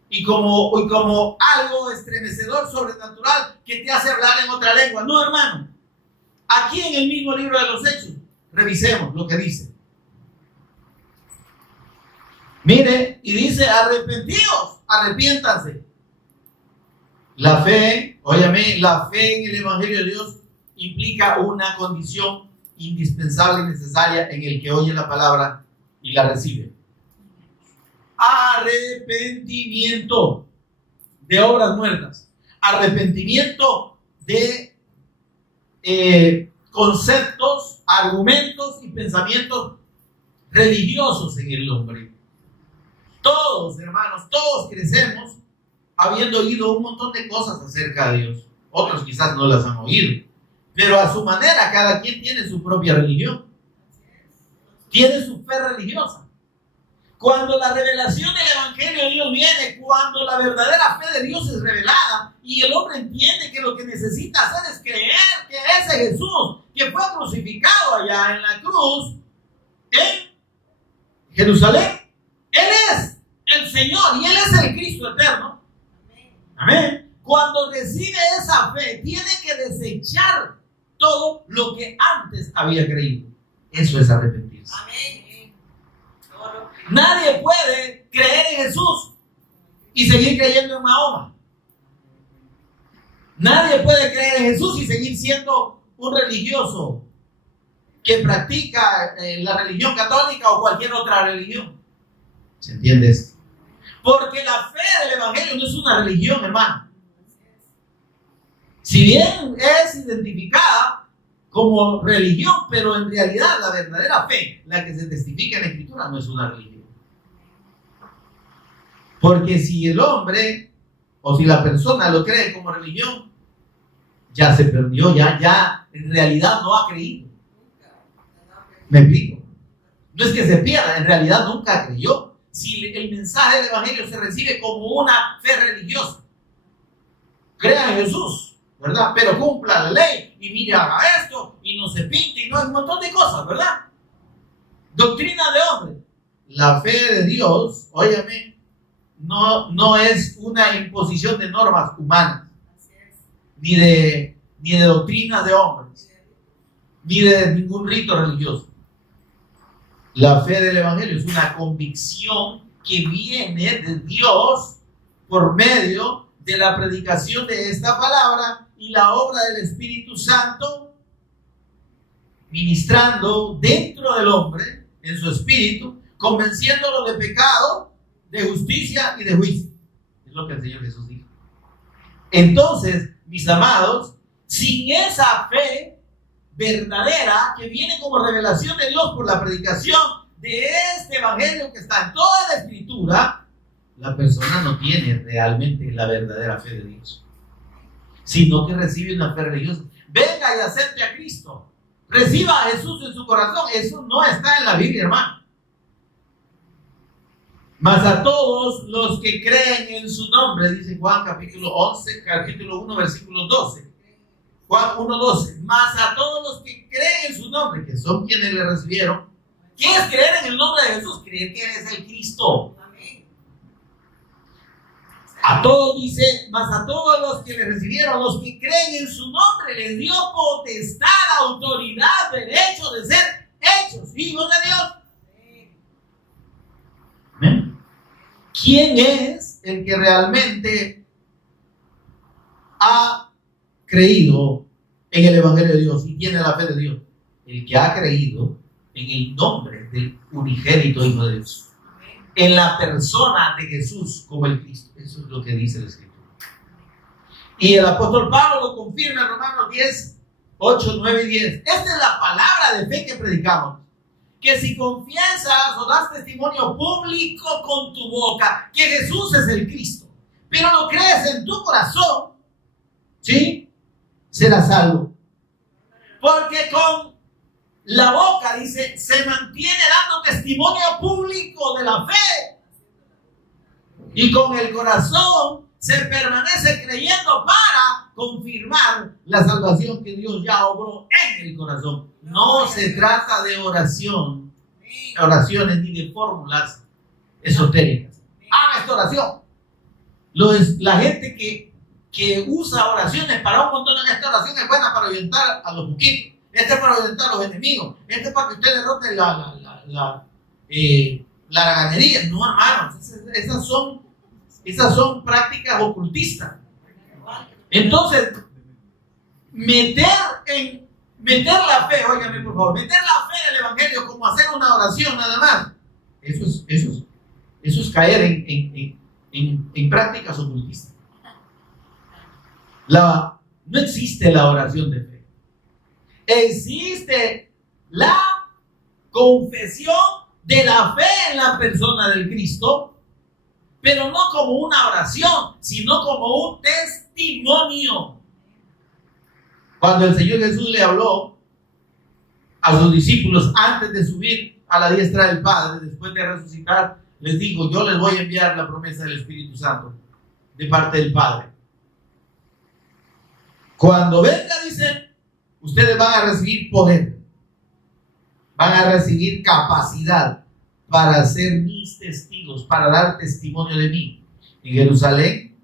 y como algo estremecedor, sobrenatural, que te hace hablar en otra lengua. No, hermano. Aquí en el mismo libro de los Hechos, revisemos lo que dice. Mire, y dice, arrepentíos, arrepiéntanse. La fe, óyame, la fe en el Evangelio de Dios implica una condición indispensable y necesaria en el que oye la palabra y la recibe. Arrepentimiento de obras muertas, arrepentimiento de conceptos, argumentos y pensamientos religiosos en el hombre. Todos, hermanos, todos crecemos habiendo oído un montón de cosas acerca de Dios. Otros quizás no las han oído, pero a su manera cada quien tiene su propia religión, tiene su fe religiosa. Cuando la revelación del Evangelio de Dios viene, cuando la verdadera fe de Dios es revelada y el hombre entiende que lo que necesita hacer es creer que ese Jesús que fue crucificado allá en la cruz en Jerusalén, Él es el Señor y Él es el Cristo eterno. Amén. Cuando recibe esa fe, tiene que desechar todo lo que antes había creído. Eso es arrepentirse. Amén. Nadie puede creer en Jesús y seguir creyendo en Mahoma. Nadie puede creer en Jesús y seguir siendo un religioso que practica la religión católica o cualquier otra religión. ¿Se entiende esto? Porque la fe del Evangelio no es una religión, hermano. Si bien es identificada como religión, pero en realidad la verdadera fe, la que se testifica en la Escritura, no es una religión. Porque si el hombre o si la persona lo cree como religión, ya se perdió, ya en realidad no ha creído. ¿Me explico? No es que se pierda, en realidad nunca creyó. Si el mensaje del Evangelio se recibe como una fe religiosa, crea en Jesús, ¿verdad? Pero cumpla la ley y mire, haga esto y no se pinte y no hay un montón de cosas, ¿verdad? Doctrina de hombre. La fe de Dios, óyame, no es una imposición de normas humanas, ni de doctrinas de hombres, ni de ningún rito religioso. La fe del Evangelio es una convicción que viene de Dios por medio de la predicación de esta palabra y la obra del Espíritu Santo ministrando dentro del hombre, en su espíritu, convenciéndolo de pecado, de justicia y de juicio. Es lo que el Señor Jesús dijo. Entonces, mis amados, sin esa fe verdadera que viene como revelación de Dios por la predicación de este evangelio que está en toda la Escritura, la persona no tiene realmente la verdadera fe de Dios, sino que recibe una fe religiosa. Venga y acepte a Cristo, reciba a Jesús en su corazón. Eso no está en la Biblia, hermano. Mas a todos los que creen en su nombre, dice Juan capítulo 11, capítulo 1, versículo 12. Juan 1:12. Mas a todos los que creen en su nombre, que son quienes le recibieron. ¿Qué es creer en el nombre de Jesús? Creer que Él es el Cristo. A todos dice, mas a todos los que le recibieron, los que creen en su nombre, les dio potestad, autoridad, derecho de ser hechos hijos de Dios. ¿Amén? ¿Quién es el que realmente ha creído en el Evangelio de Dios y tiene la fe de Dios? El que ha creído en el nombre del unigénito Hijo de Dios, en la persona de Jesús como el Cristo. Eso es lo que dice la Escritura. Y el apóstol Pablo lo confirma en Romanos 10, 8, 9 y 10. Esta es la palabra de fe que predicamos. Que si confiesas o das testimonio público con tu boca que Jesús es el Cristo, pero lo crees en tu corazón, ¿sí? Serás salvo. Porque con la boca, dice, se mantiene dando testimonio público de la fe. Y con el corazón se permanece creyendo para confirmar la salvación que Dios ya obró en el corazón. No se trata de oraciones ni de fórmulas esotéricas. Haga esta oración. La gente que usa oraciones para un montón de esta oración es buena para ahuyentar a los mosquitos. Este es para ahuyentar a los enemigos. Este es para que usted derrote la haraganería. No, hermanos. Esas son prácticas ocultistas. Entonces, meter la fe, óigame por favor, meter la fe del Evangelio como hacer una oración nada más, eso es caer en prácticas ocultistas. No existe la oración de fe. Existe la confesión de la fe en la persona del Cristo, pero no como una oración, sino como un testimonio. Cuando el Señor Jesús le habló a sus discípulos antes de subir a la diestra del Padre, después de resucitar, les dijo, yo les voy a enviar la promesa del Espíritu Santo de parte del Padre. Cuando venga, dicen, ustedes van a recibir poder, van a recibir capacidad para ser mis testigos, para dar testimonio de mí en Jerusalén,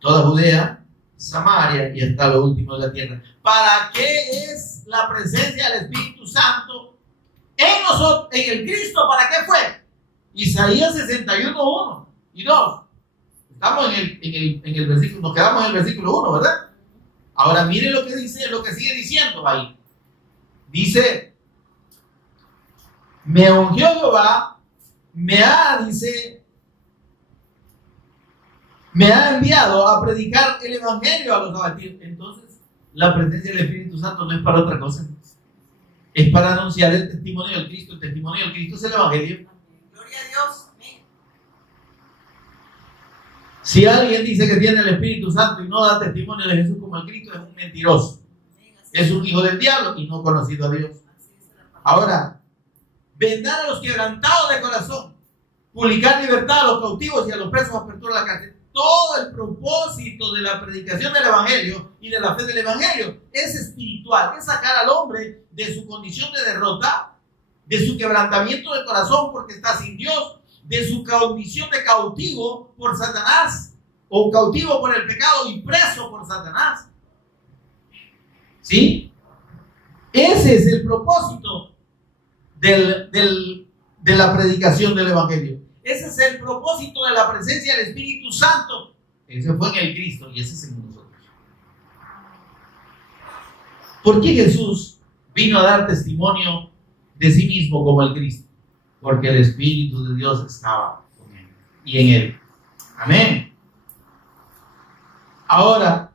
toda Judea, Samaria y hasta lo último de la tierra. ¿Para qué es la presencia del Espíritu Santo en nosotros, en el Cristo? ¿Para qué fue? Isaías 61, 1 y 2. Estamos en el versículo, nos quedamos en el versículo 1, ¿verdad? Ahora mire lo que dice, lo que sigue diciendo ahí. Dice, me ungió Jehová, me ha enviado a predicar el evangelio a los abatidos. Entonces, la presencia del Espíritu Santo no es para otra cosa, es para anunciar el testimonio del Cristo. El testimonio del Cristo es el evangelio. Gloria a Dios. Amén. Si alguien dice que tiene el Espíritu Santo y no da testimonio de Jesús como el Cristo, es un mentiroso, es un hijo del diablo y no ha conocido a Dios. Ahora, vendar a los quebrantados de corazón, publicar libertad a los cautivos y a los presos, apertura a la cárcel. Todo el propósito de la predicación del evangelio y de la fe del evangelio es espiritual, es sacar al hombre de su condición de derrota, de su quebrantamiento de corazón porque está sin Dios, de su condición de cautivo por Satanás, o cautivo por el pecado y preso por Satanás. ¿Sí? Ese es el propósito de la predicación del evangelio. Ese es el propósito de la presencia del Espíritu Santo. Ese fue en el Cristo y ese es en nosotros. ¿Por qué Jesús vino a dar testimonio de sí mismo como el Cristo? Porque el Espíritu de Dios estaba con él y en él. Amén. Ahora,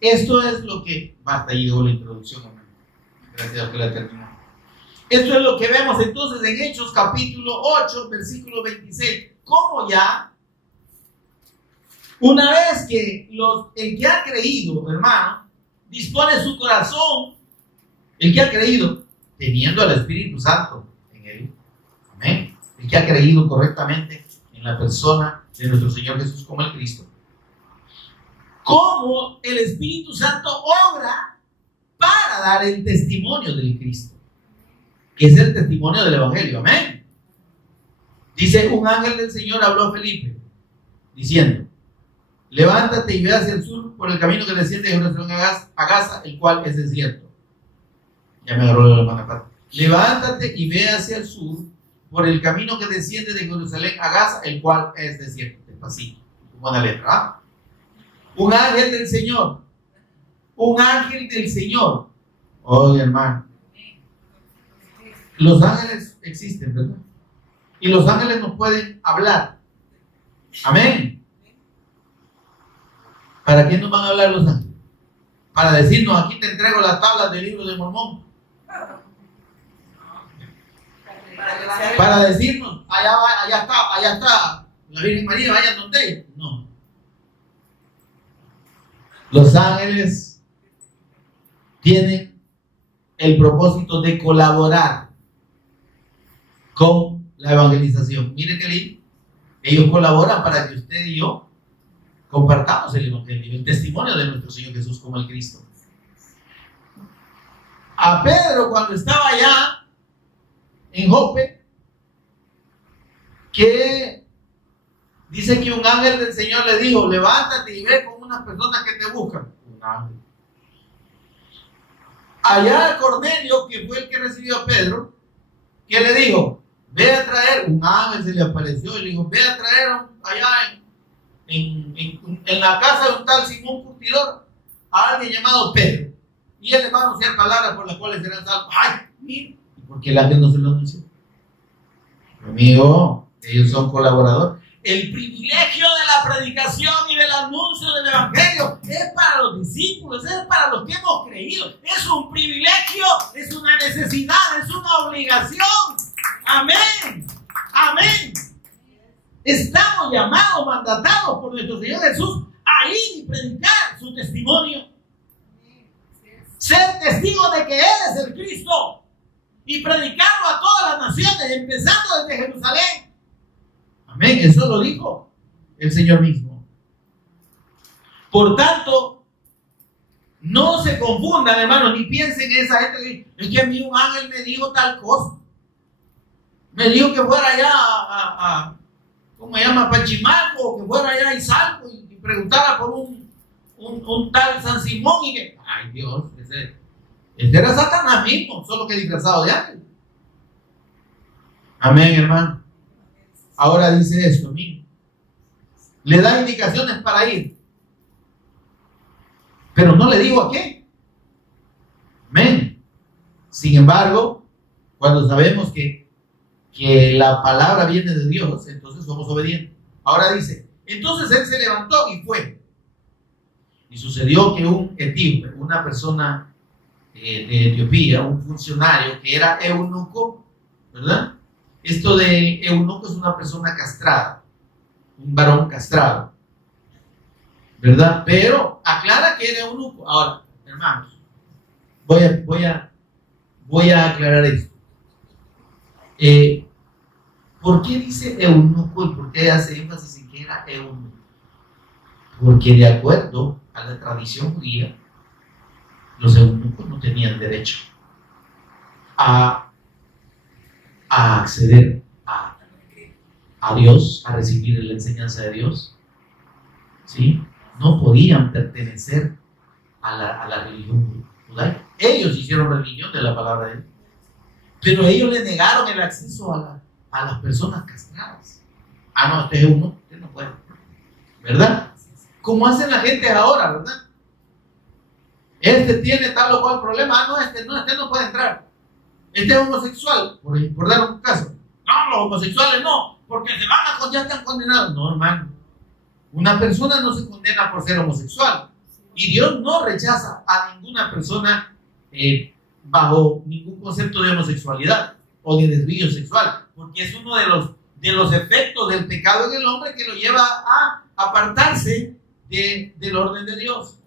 esto es lo que... Basta, ahí llegó la introducción. Amén. Gracias a Dios que la terminó. Esto es lo que vemos entonces en Hechos capítulo 8, versículo 26. Como ya, una vez que el que ha creído, hermano, dispone su corazón, el que ha creído, teniendo al Espíritu Santo en él, amén, el que ha creído correctamente en la persona de nuestro Señor Jesús como el Cristo, como el Espíritu Santo obra para dar el testimonio del Cristo, que es el testimonio del evangelio. Amén. Dice, un ángel del Señor habló a Felipe diciendo, levántate y ve hacia el sur por el camino que desciende de Jerusalén a Gaza, el cual es desierto. Ya me agarró la mano parte. Levántate y ve hacia el sur por el camino que desciende de Jerusalén a Gaza, el cual es desierto. Despacito, buena letra, ¿ah? Un ángel del Señor, un ángel del Señor. Oye, hermano, los ángeles existen, ¿verdad? Y los ángeles nos pueden hablar. Amén. ¿Para qué nos van a hablar los ángeles? Para decirnos, aquí te entrego las tablas del libro de Mormón. Para decirnos, allá está la Virgen María, vayan donde ella. No. Los ángeles tienen el propósito de colaborar con la evangelización. Mire qué lindo. Ellos colaboran para que usted y yo compartamos el evangelio, el testimonio de nuestro Señor Jesús como el Cristo. A Pedro, cuando estaba allá en Jope, que dice que un ángel del Señor le dijo, levántate y ve con unas personas que te buscan. Un ángel. Allá Cornelio, que fue el que recibió a Pedro, que le dijo, ve a traer, un ángel se le apareció y le dijo, ve a traer allá en la casa de un tal Simón Curtidor a alguien llamado Pedro, y él le va a anunciar palabras por las cuales serán salvos. Ay, mira, ¿por qué el ángel no se lo anunció? Amigo, ellos son colaboradores. El privilegio de la predicación y del anuncio del evangelio es para los discípulos, es para los que hemos creído. Es un privilegio, es una necesidad, es una obligación. Amén, amén. Estamos llamados, mandatados por nuestro Señor Jesús a ir y predicar su testimonio. Ser testigos de que Él es el Cristo y predicarlo a todas las naciones, empezando desde Jerusalén. Amén, eso lo dijo el Señor mismo. Por tanto, no se confundan, hermanos, ni piensen en esa gente que es que a mí un ángel me dijo tal cosa. Me dijo que fuera allá a ¿cómo se llama? Pachimalco, que fuera allá a Izalco y preguntara por un tal San Simón y que, ay Dios, ese era Satanás mismo, solo que disfrazado de ángel. Amén, hermano. Ahora dice esto, mira, le da indicaciones para ir, pero no le digo a qué. Amén. Sin embargo, cuando sabemos que la palabra viene de Dios, entonces somos obedientes. Ahora dice, entonces él se levantó y fue. Y sucedió que un etíope, una persona de Etiopía, un funcionario que era eunuco, ¿verdad? Esto de eunuco es una persona castrada, un varón castrado, ¿verdad? Pero aclara que era eunuco. Ahora, hermanos, voy a aclarar esto. ¿Por qué dice eunuco y por qué hace énfasis en que era eunuco? Porque de acuerdo a la tradición judía, los eunucos no tenían derecho a acceder a Dios, a recibir la enseñanza de Dios, ¿sí? No podían pertenecer a la religión judaica. Ellos hicieron religión de la palabra de Dios, pero ellos le negaron el acceso a las personas castradas. No, usted es eunuco, usted no puede, ¿verdad? Como hacen la gente ahora, ¿verdad? Este tiene tal o cual problema. No, este no puede entrar. Este es homosexual, por dar un caso. No, los homosexuales no, porque ya están condenados. No, hermano. Una persona no se condena por ser homosexual. Y Dios no rechaza a ninguna persona bajo ningún concepto de homosexualidad o de desvío sexual, porque es uno de los efectos del pecado en el hombre que lo lleva a apartarse del orden de Dios.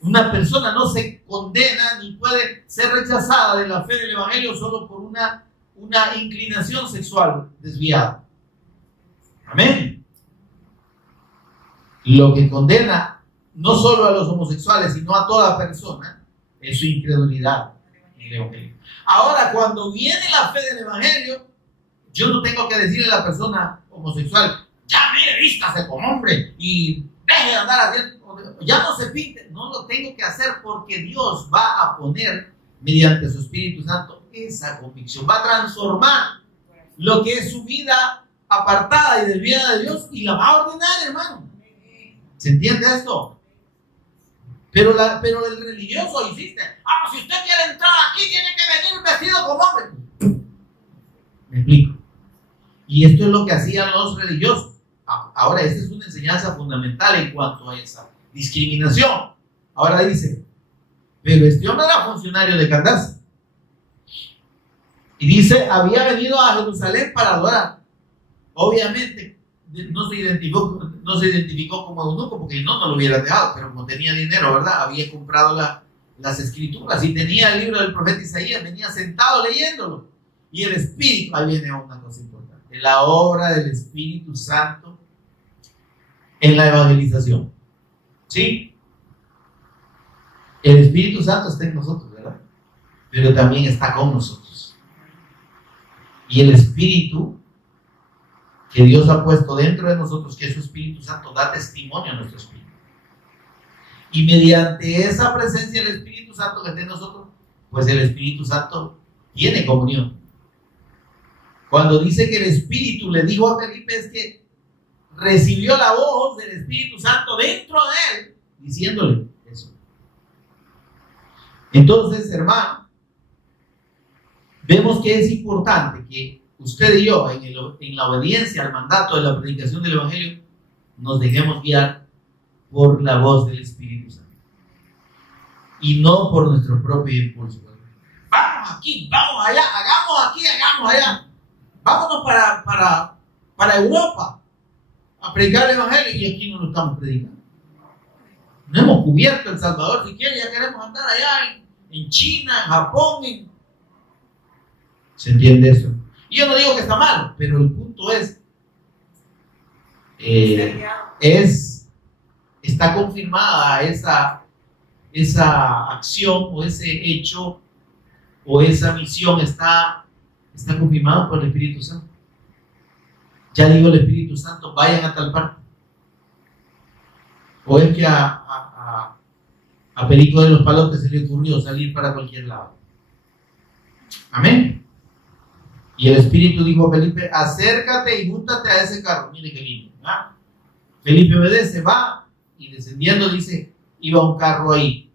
Una persona no se condena ni puede ser rechazada de la fe del Evangelio solo por una inclinación sexual desviada. Amén. Lo que condena no solo a los homosexuales, sino a toda persona, es su incredulidad en el Evangelio. Ahora, cuando viene la fe del Evangelio, yo no tengo que decirle a la persona homosexual, ya mire, vístase como hombre y deje de andar haciendo, ya no se pinte. No lo tengo que hacer porque Dios va a poner, mediante su Espíritu Santo, esa convicción. Va a transformar lo que es su vida apartada y desviada de Dios y la va a ordenar, hermano. ¿Se entiende esto? Pero el religioso insiste, si usted quiere entrar aquí, tiene que venir vestido como hombre. Me explico. Y esto es lo que hacían los religiosos. Ahora, esta es una enseñanza fundamental en cuanto a esa discriminación. Ahora dice, pero este hombre era funcionario de Candace. Y dice, había venido a Jerusalén para adorar. Obviamente, no se identificó como eunuco, porque no lo hubiera dejado, pero como tenía dinero, ¿verdad? Había comprado las escrituras y tenía el libro del profeta Isaías, venía sentado leyéndolo. Y el Espíritu, ahí viene una cosa importante, la obra del Espíritu Santo en la evangelización. ¿Sí? El Espíritu Santo está en nosotros, ¿verdad? Pero también está con nosotros. Y el Espíritu que Dios ha puesto dentro de nosotros, que es su Espíritu Santo, da testimonio a nuestro espíritu. Y mediante esa presencia del Espíritu Santo que está en nosotros, pues el Espíritu Santo tiene comunión. Cuando dice que el Espíritu le dijo a Felipe, es que recibió la voz del Espíritu Santo dentro de él, diciéndole eso. Entonces, hermano, vemos que es importante que usted y yo, en la obediencia al mandato de la predicación del Evangelio, nos dejemos guiar por la voz del Espíritu Santo y no por nuestro propio impulso. Vamos aquí, vamos allá, hagamos aquí, hagamos allá. Vámonos para Europa a predicar el Evangelio, y aquí no lo estamos predicando. No hemos cubierto El Salvador siquiera, ya queremos andar allá en China, en Japón. ¿Se entiende eso? Y yo no digo que está mal, pero el punto está confirmada esa acción o ese hecho o esa misión está confirmada por el Espíritu Santo. Ya digo el Espíritu Santo, vayan a tal parte. O es que a Perico de los Palotes se le ocurrió salir para cualquier lado. Amén. Y el Espíritu dijo a Felipe, acércate y júntate a ese carro. Mire qué lindo, ¿verdad? Felipe obedece, va, y descendiendo dice, iba un carro ahí.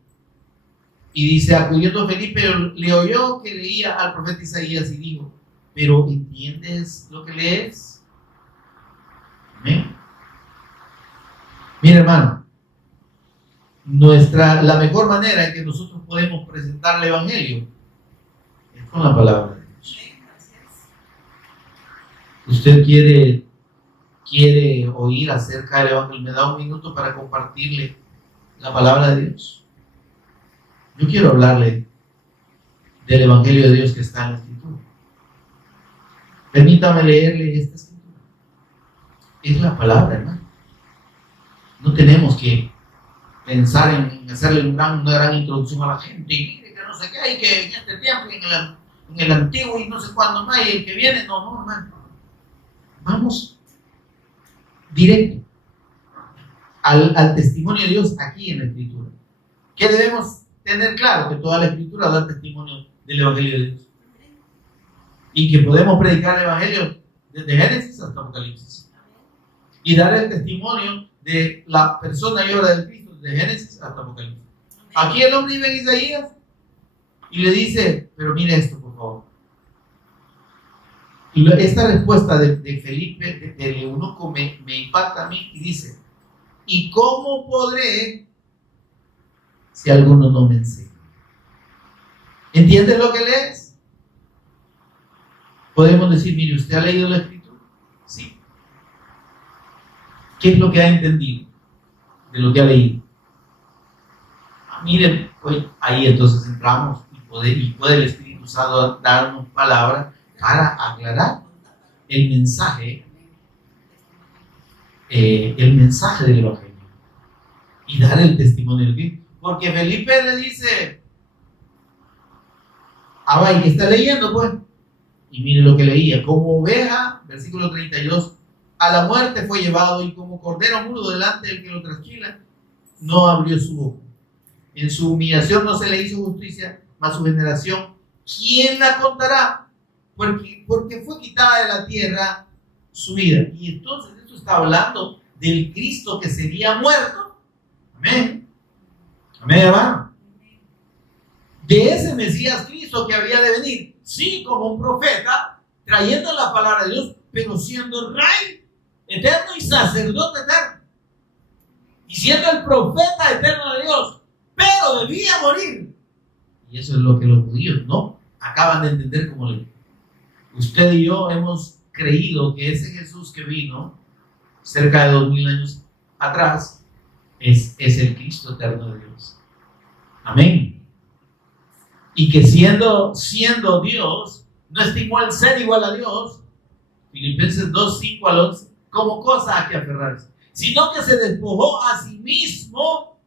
Y dice, acudiendo Felipe, le oyó que leía al profeta Isaías y dijo, ¿pero entiendes lo que lees? Amén. Mira, hermano, la mejor manera en que nosotros podemos presentar el Evangelio es con la palabra de Dios. Usted quiere oír acerca del Evangelio, me da un minuto para compartirle la palabra de Dios. Yo quiero hablarle del Evangelio de Dios que está en la Escritura. Permítame leerle esta Escritura. Es la palabra, hermano. No tenemos que pensar en hacerle una gran introducción a la gente y mire que no sé qué, y que en este tiempo, en el antiguo y no sé cuándo más, y el que viene, no, hermano. Vamos directo al testimonio de Dios aquí en la Escritura. ¿Qué debemos tener claro? Que toda la Escritura da testimonio del Evangelio de Dios. Y que podemos predicar el Evangelio desde Génesis hasta Apocalipsis. Y dar el testimonio de la persona y obra del Cristo desde Génesis hasta Apocalipsis. Aquí el hombre vive en Isaías y le dice, pero mire esto, por favor. Y esta respuesta de Felipe, del eunuco, me impacta a mí y dice, ¿y cómo podré si alguno no me enseña? ¿Entiendes lo que lees? Podemos decir, mire, ¿usted ha leído la Escritura? Sí. ¿Qué es lo que ha entendido de lo que ha leído? Miren, pues ahí entonces entramos y puede el Espíritu Santo darnos palabras para aclarar el mensaje del Evangelio y dar el testimonio de Cristo. Porque Felipe le dice, vaya, ¿qué está leyendo pues? Y mire lo que leía, como oveja, versículo 32, a la muerte fue llevado y como cordero mudo delante del que lo trasquila, no abrió su boca. En su humillación no se le hizo justicia, mas su generación, ¿quién la contará? Porque fue quitada de la tierra su vida. Y entonces esto está hablando del Cristo que sería muerto. Amén. Amén, hermano. De ese Mesías Cristo que había de venir, sí, como un profeta, trayendo la palabra de Dios, pero siendo rey eterno y sacerdote eterno. Y siendo el profeta eterno de Dios, pero debía morir. Y eso es lo que los judíos no acaban de entender como ley. Usted y yo hemos creído que ese Jesús que vino cerca de 2000 años atrás es el Cristo eterno de Dios. Amén. Y que siendo Dios, no estimó el ser igual a Dios, Filipenses 2, 5 al 11, como cosa a que aferrarse, sino que se despojó a sí mismo,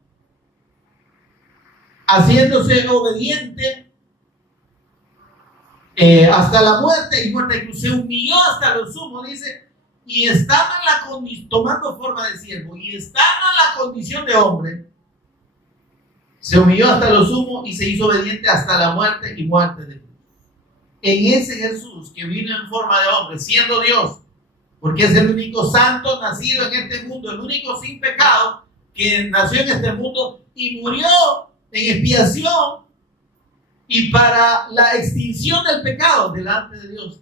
haciéndose obediente hasta la muerte, y muerte cruz, se humilló hasta lo sumo, dice, y estando en la condición, tomando forma de siervo, y estando en la condición de hombre, se humilló hasta lo sumo y se hizo obediente hasta la muerte y muerte de cruz. En ese Jesús que vino en forma de hombre, siendo Dios, porque es el único santo nacido en este mundo, el único sin pecado que nació en este mundo y murió en expiación y para la extinción del pecado delante de Dios.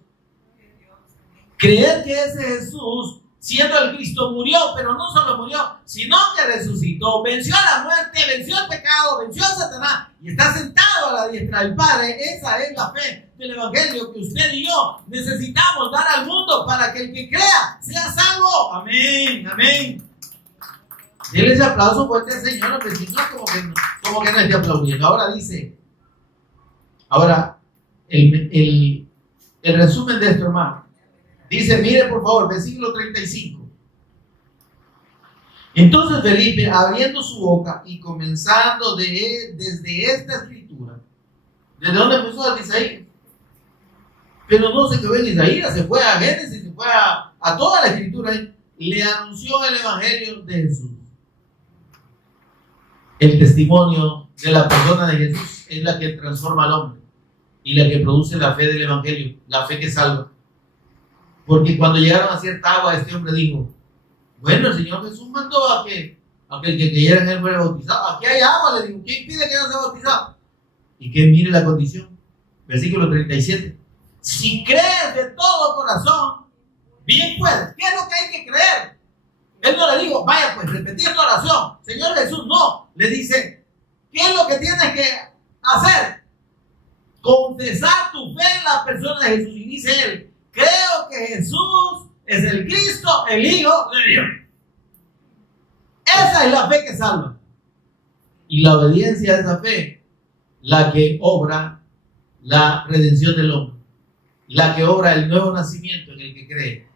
Creer que ese Jesús, siendo el Cristo, murió, pero no solo murió, sino que resucitó, venció a la muerte, venció el pecado, venció a Satanás y está sentado a la diestra del Padre. Esa es la fe del Evangelio que usted y yo necesitamos dar al mundo para que el que crea sea salvo. Amén, amén. Denle ese aplauso fuerte al Señor, porque si no, como que no esté aplaudiendo. Ahora dice, el resumen de esto, hermano. Dice, mire por favor, versículo 35. Entonces Felipe, abriendo su boca y comenzando desde esta escritura, ¿desde dónde empezó? De Isaías. Pero no se quedó en Isaías, se fue a Génesis, se fue a toda la escritura, le anunció el Evangelio de Jesús. El testimonio de la persona de Jesús es la que transforma al hombre y la que produce la fe del Evangelio, la fe que salva. Porque cuando llegaron a cierta agua, este hombre dijo, bueno, el Señor Jesús mandó a que el que creyera en él fuera bautizado. Aquí hay agua, le digo, ¿quién pide que no sea bautizado? Y que mire la condición. Versículo 37. Si crees de todo corazón, bien puedes. ¿Qué es lo que hay que creer? Él no le dijo, vaya pues, repetir tu oración. Señor Jesús, no. Le dice, ¿qué es lo que tienes que hacer? Confesar tu fe en la persona de Jesús. Y dice él, creo que Jesús es el Cristo, el Hijo de Dios. Esa es la fe que salva. Y la obediencia a esa fe, la que obra la redención del hombre, la que obra el nuevo nacimiento en el que cree,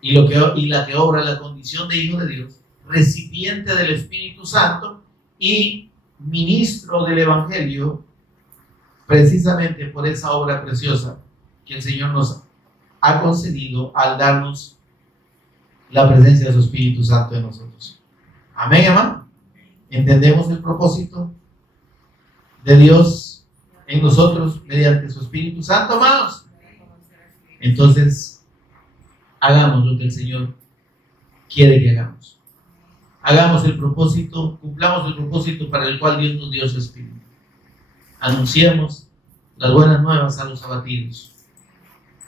y la que obra la condición de hijo de Dios, recipiente del Espíritu Santo y ministro del Evangelio, precisamente por esa obra preciosa que el Señor nos ha concedido al darnos la presencia de su Espíritu Santo en nosotros. Amén, hermano. ¿Entendemos el propósito de Dios en nosotros mediante su Espíritu Santo, hermanos? Entonces, hagamos lo que el Señor quiere que hagamos. Hagamos el propósito, cumplamos el propósito para el cual Dios nos dio su Espíritu. Anunciemos las buenas nuevas a los abatidos,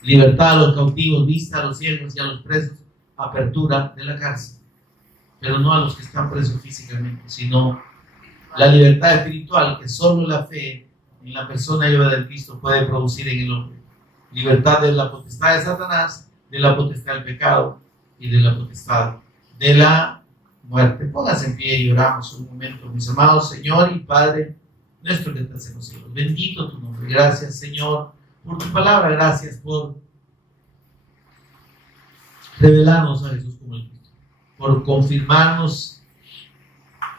libertad a los cautivos, vista a los ciegos y a los presos, apertura de la cárcel, pero no a los que están presos físicamente, sino la libertad espiritual que solo la fe en la persona y obra del Cristo puede producir en el hombre. Libertad de la potestad de Satanás, de la potestad del pecado y de la potestad de la muerte. Pónganse en pie y oramos un momento, mis amados. Señor y Padre nuestro que estás en los cielos, bendito tu nombre. Gracias, Señor, por tu palabra. Gracias por revelarnos a Jesús como el Cristo, por confirmarnos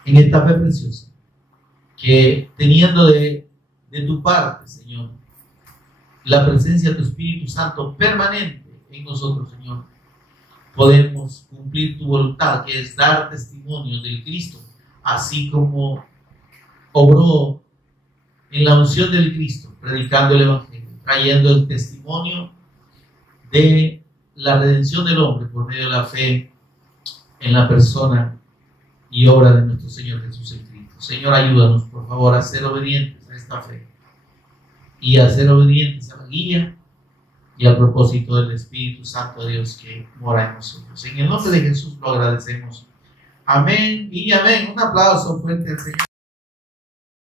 en esta fe preciosa, que teniendo de tu parte, Señor, la presencia de tu Espíritu Santo permanente en nosotros, Señor, podemos cumplir tu voluntad, que es dar testimonio del Cristo, así como obró en la unción del Cristo, predicando el Evangelio, trayendo el testimonio de la redención del hombre por medio de la fe en la persona y obra de nuestro Señor Jesús el Cristo. Señor, ayúdanos, por favor, a ser obedientes a esta fe y a ser obedientes a la guía y al propósito del Espíritu Santo de Dios que mora en nosotros. En el nombre de Jesús lo agradecemos. Amén y amén. Un aplauso fuerte al Señor.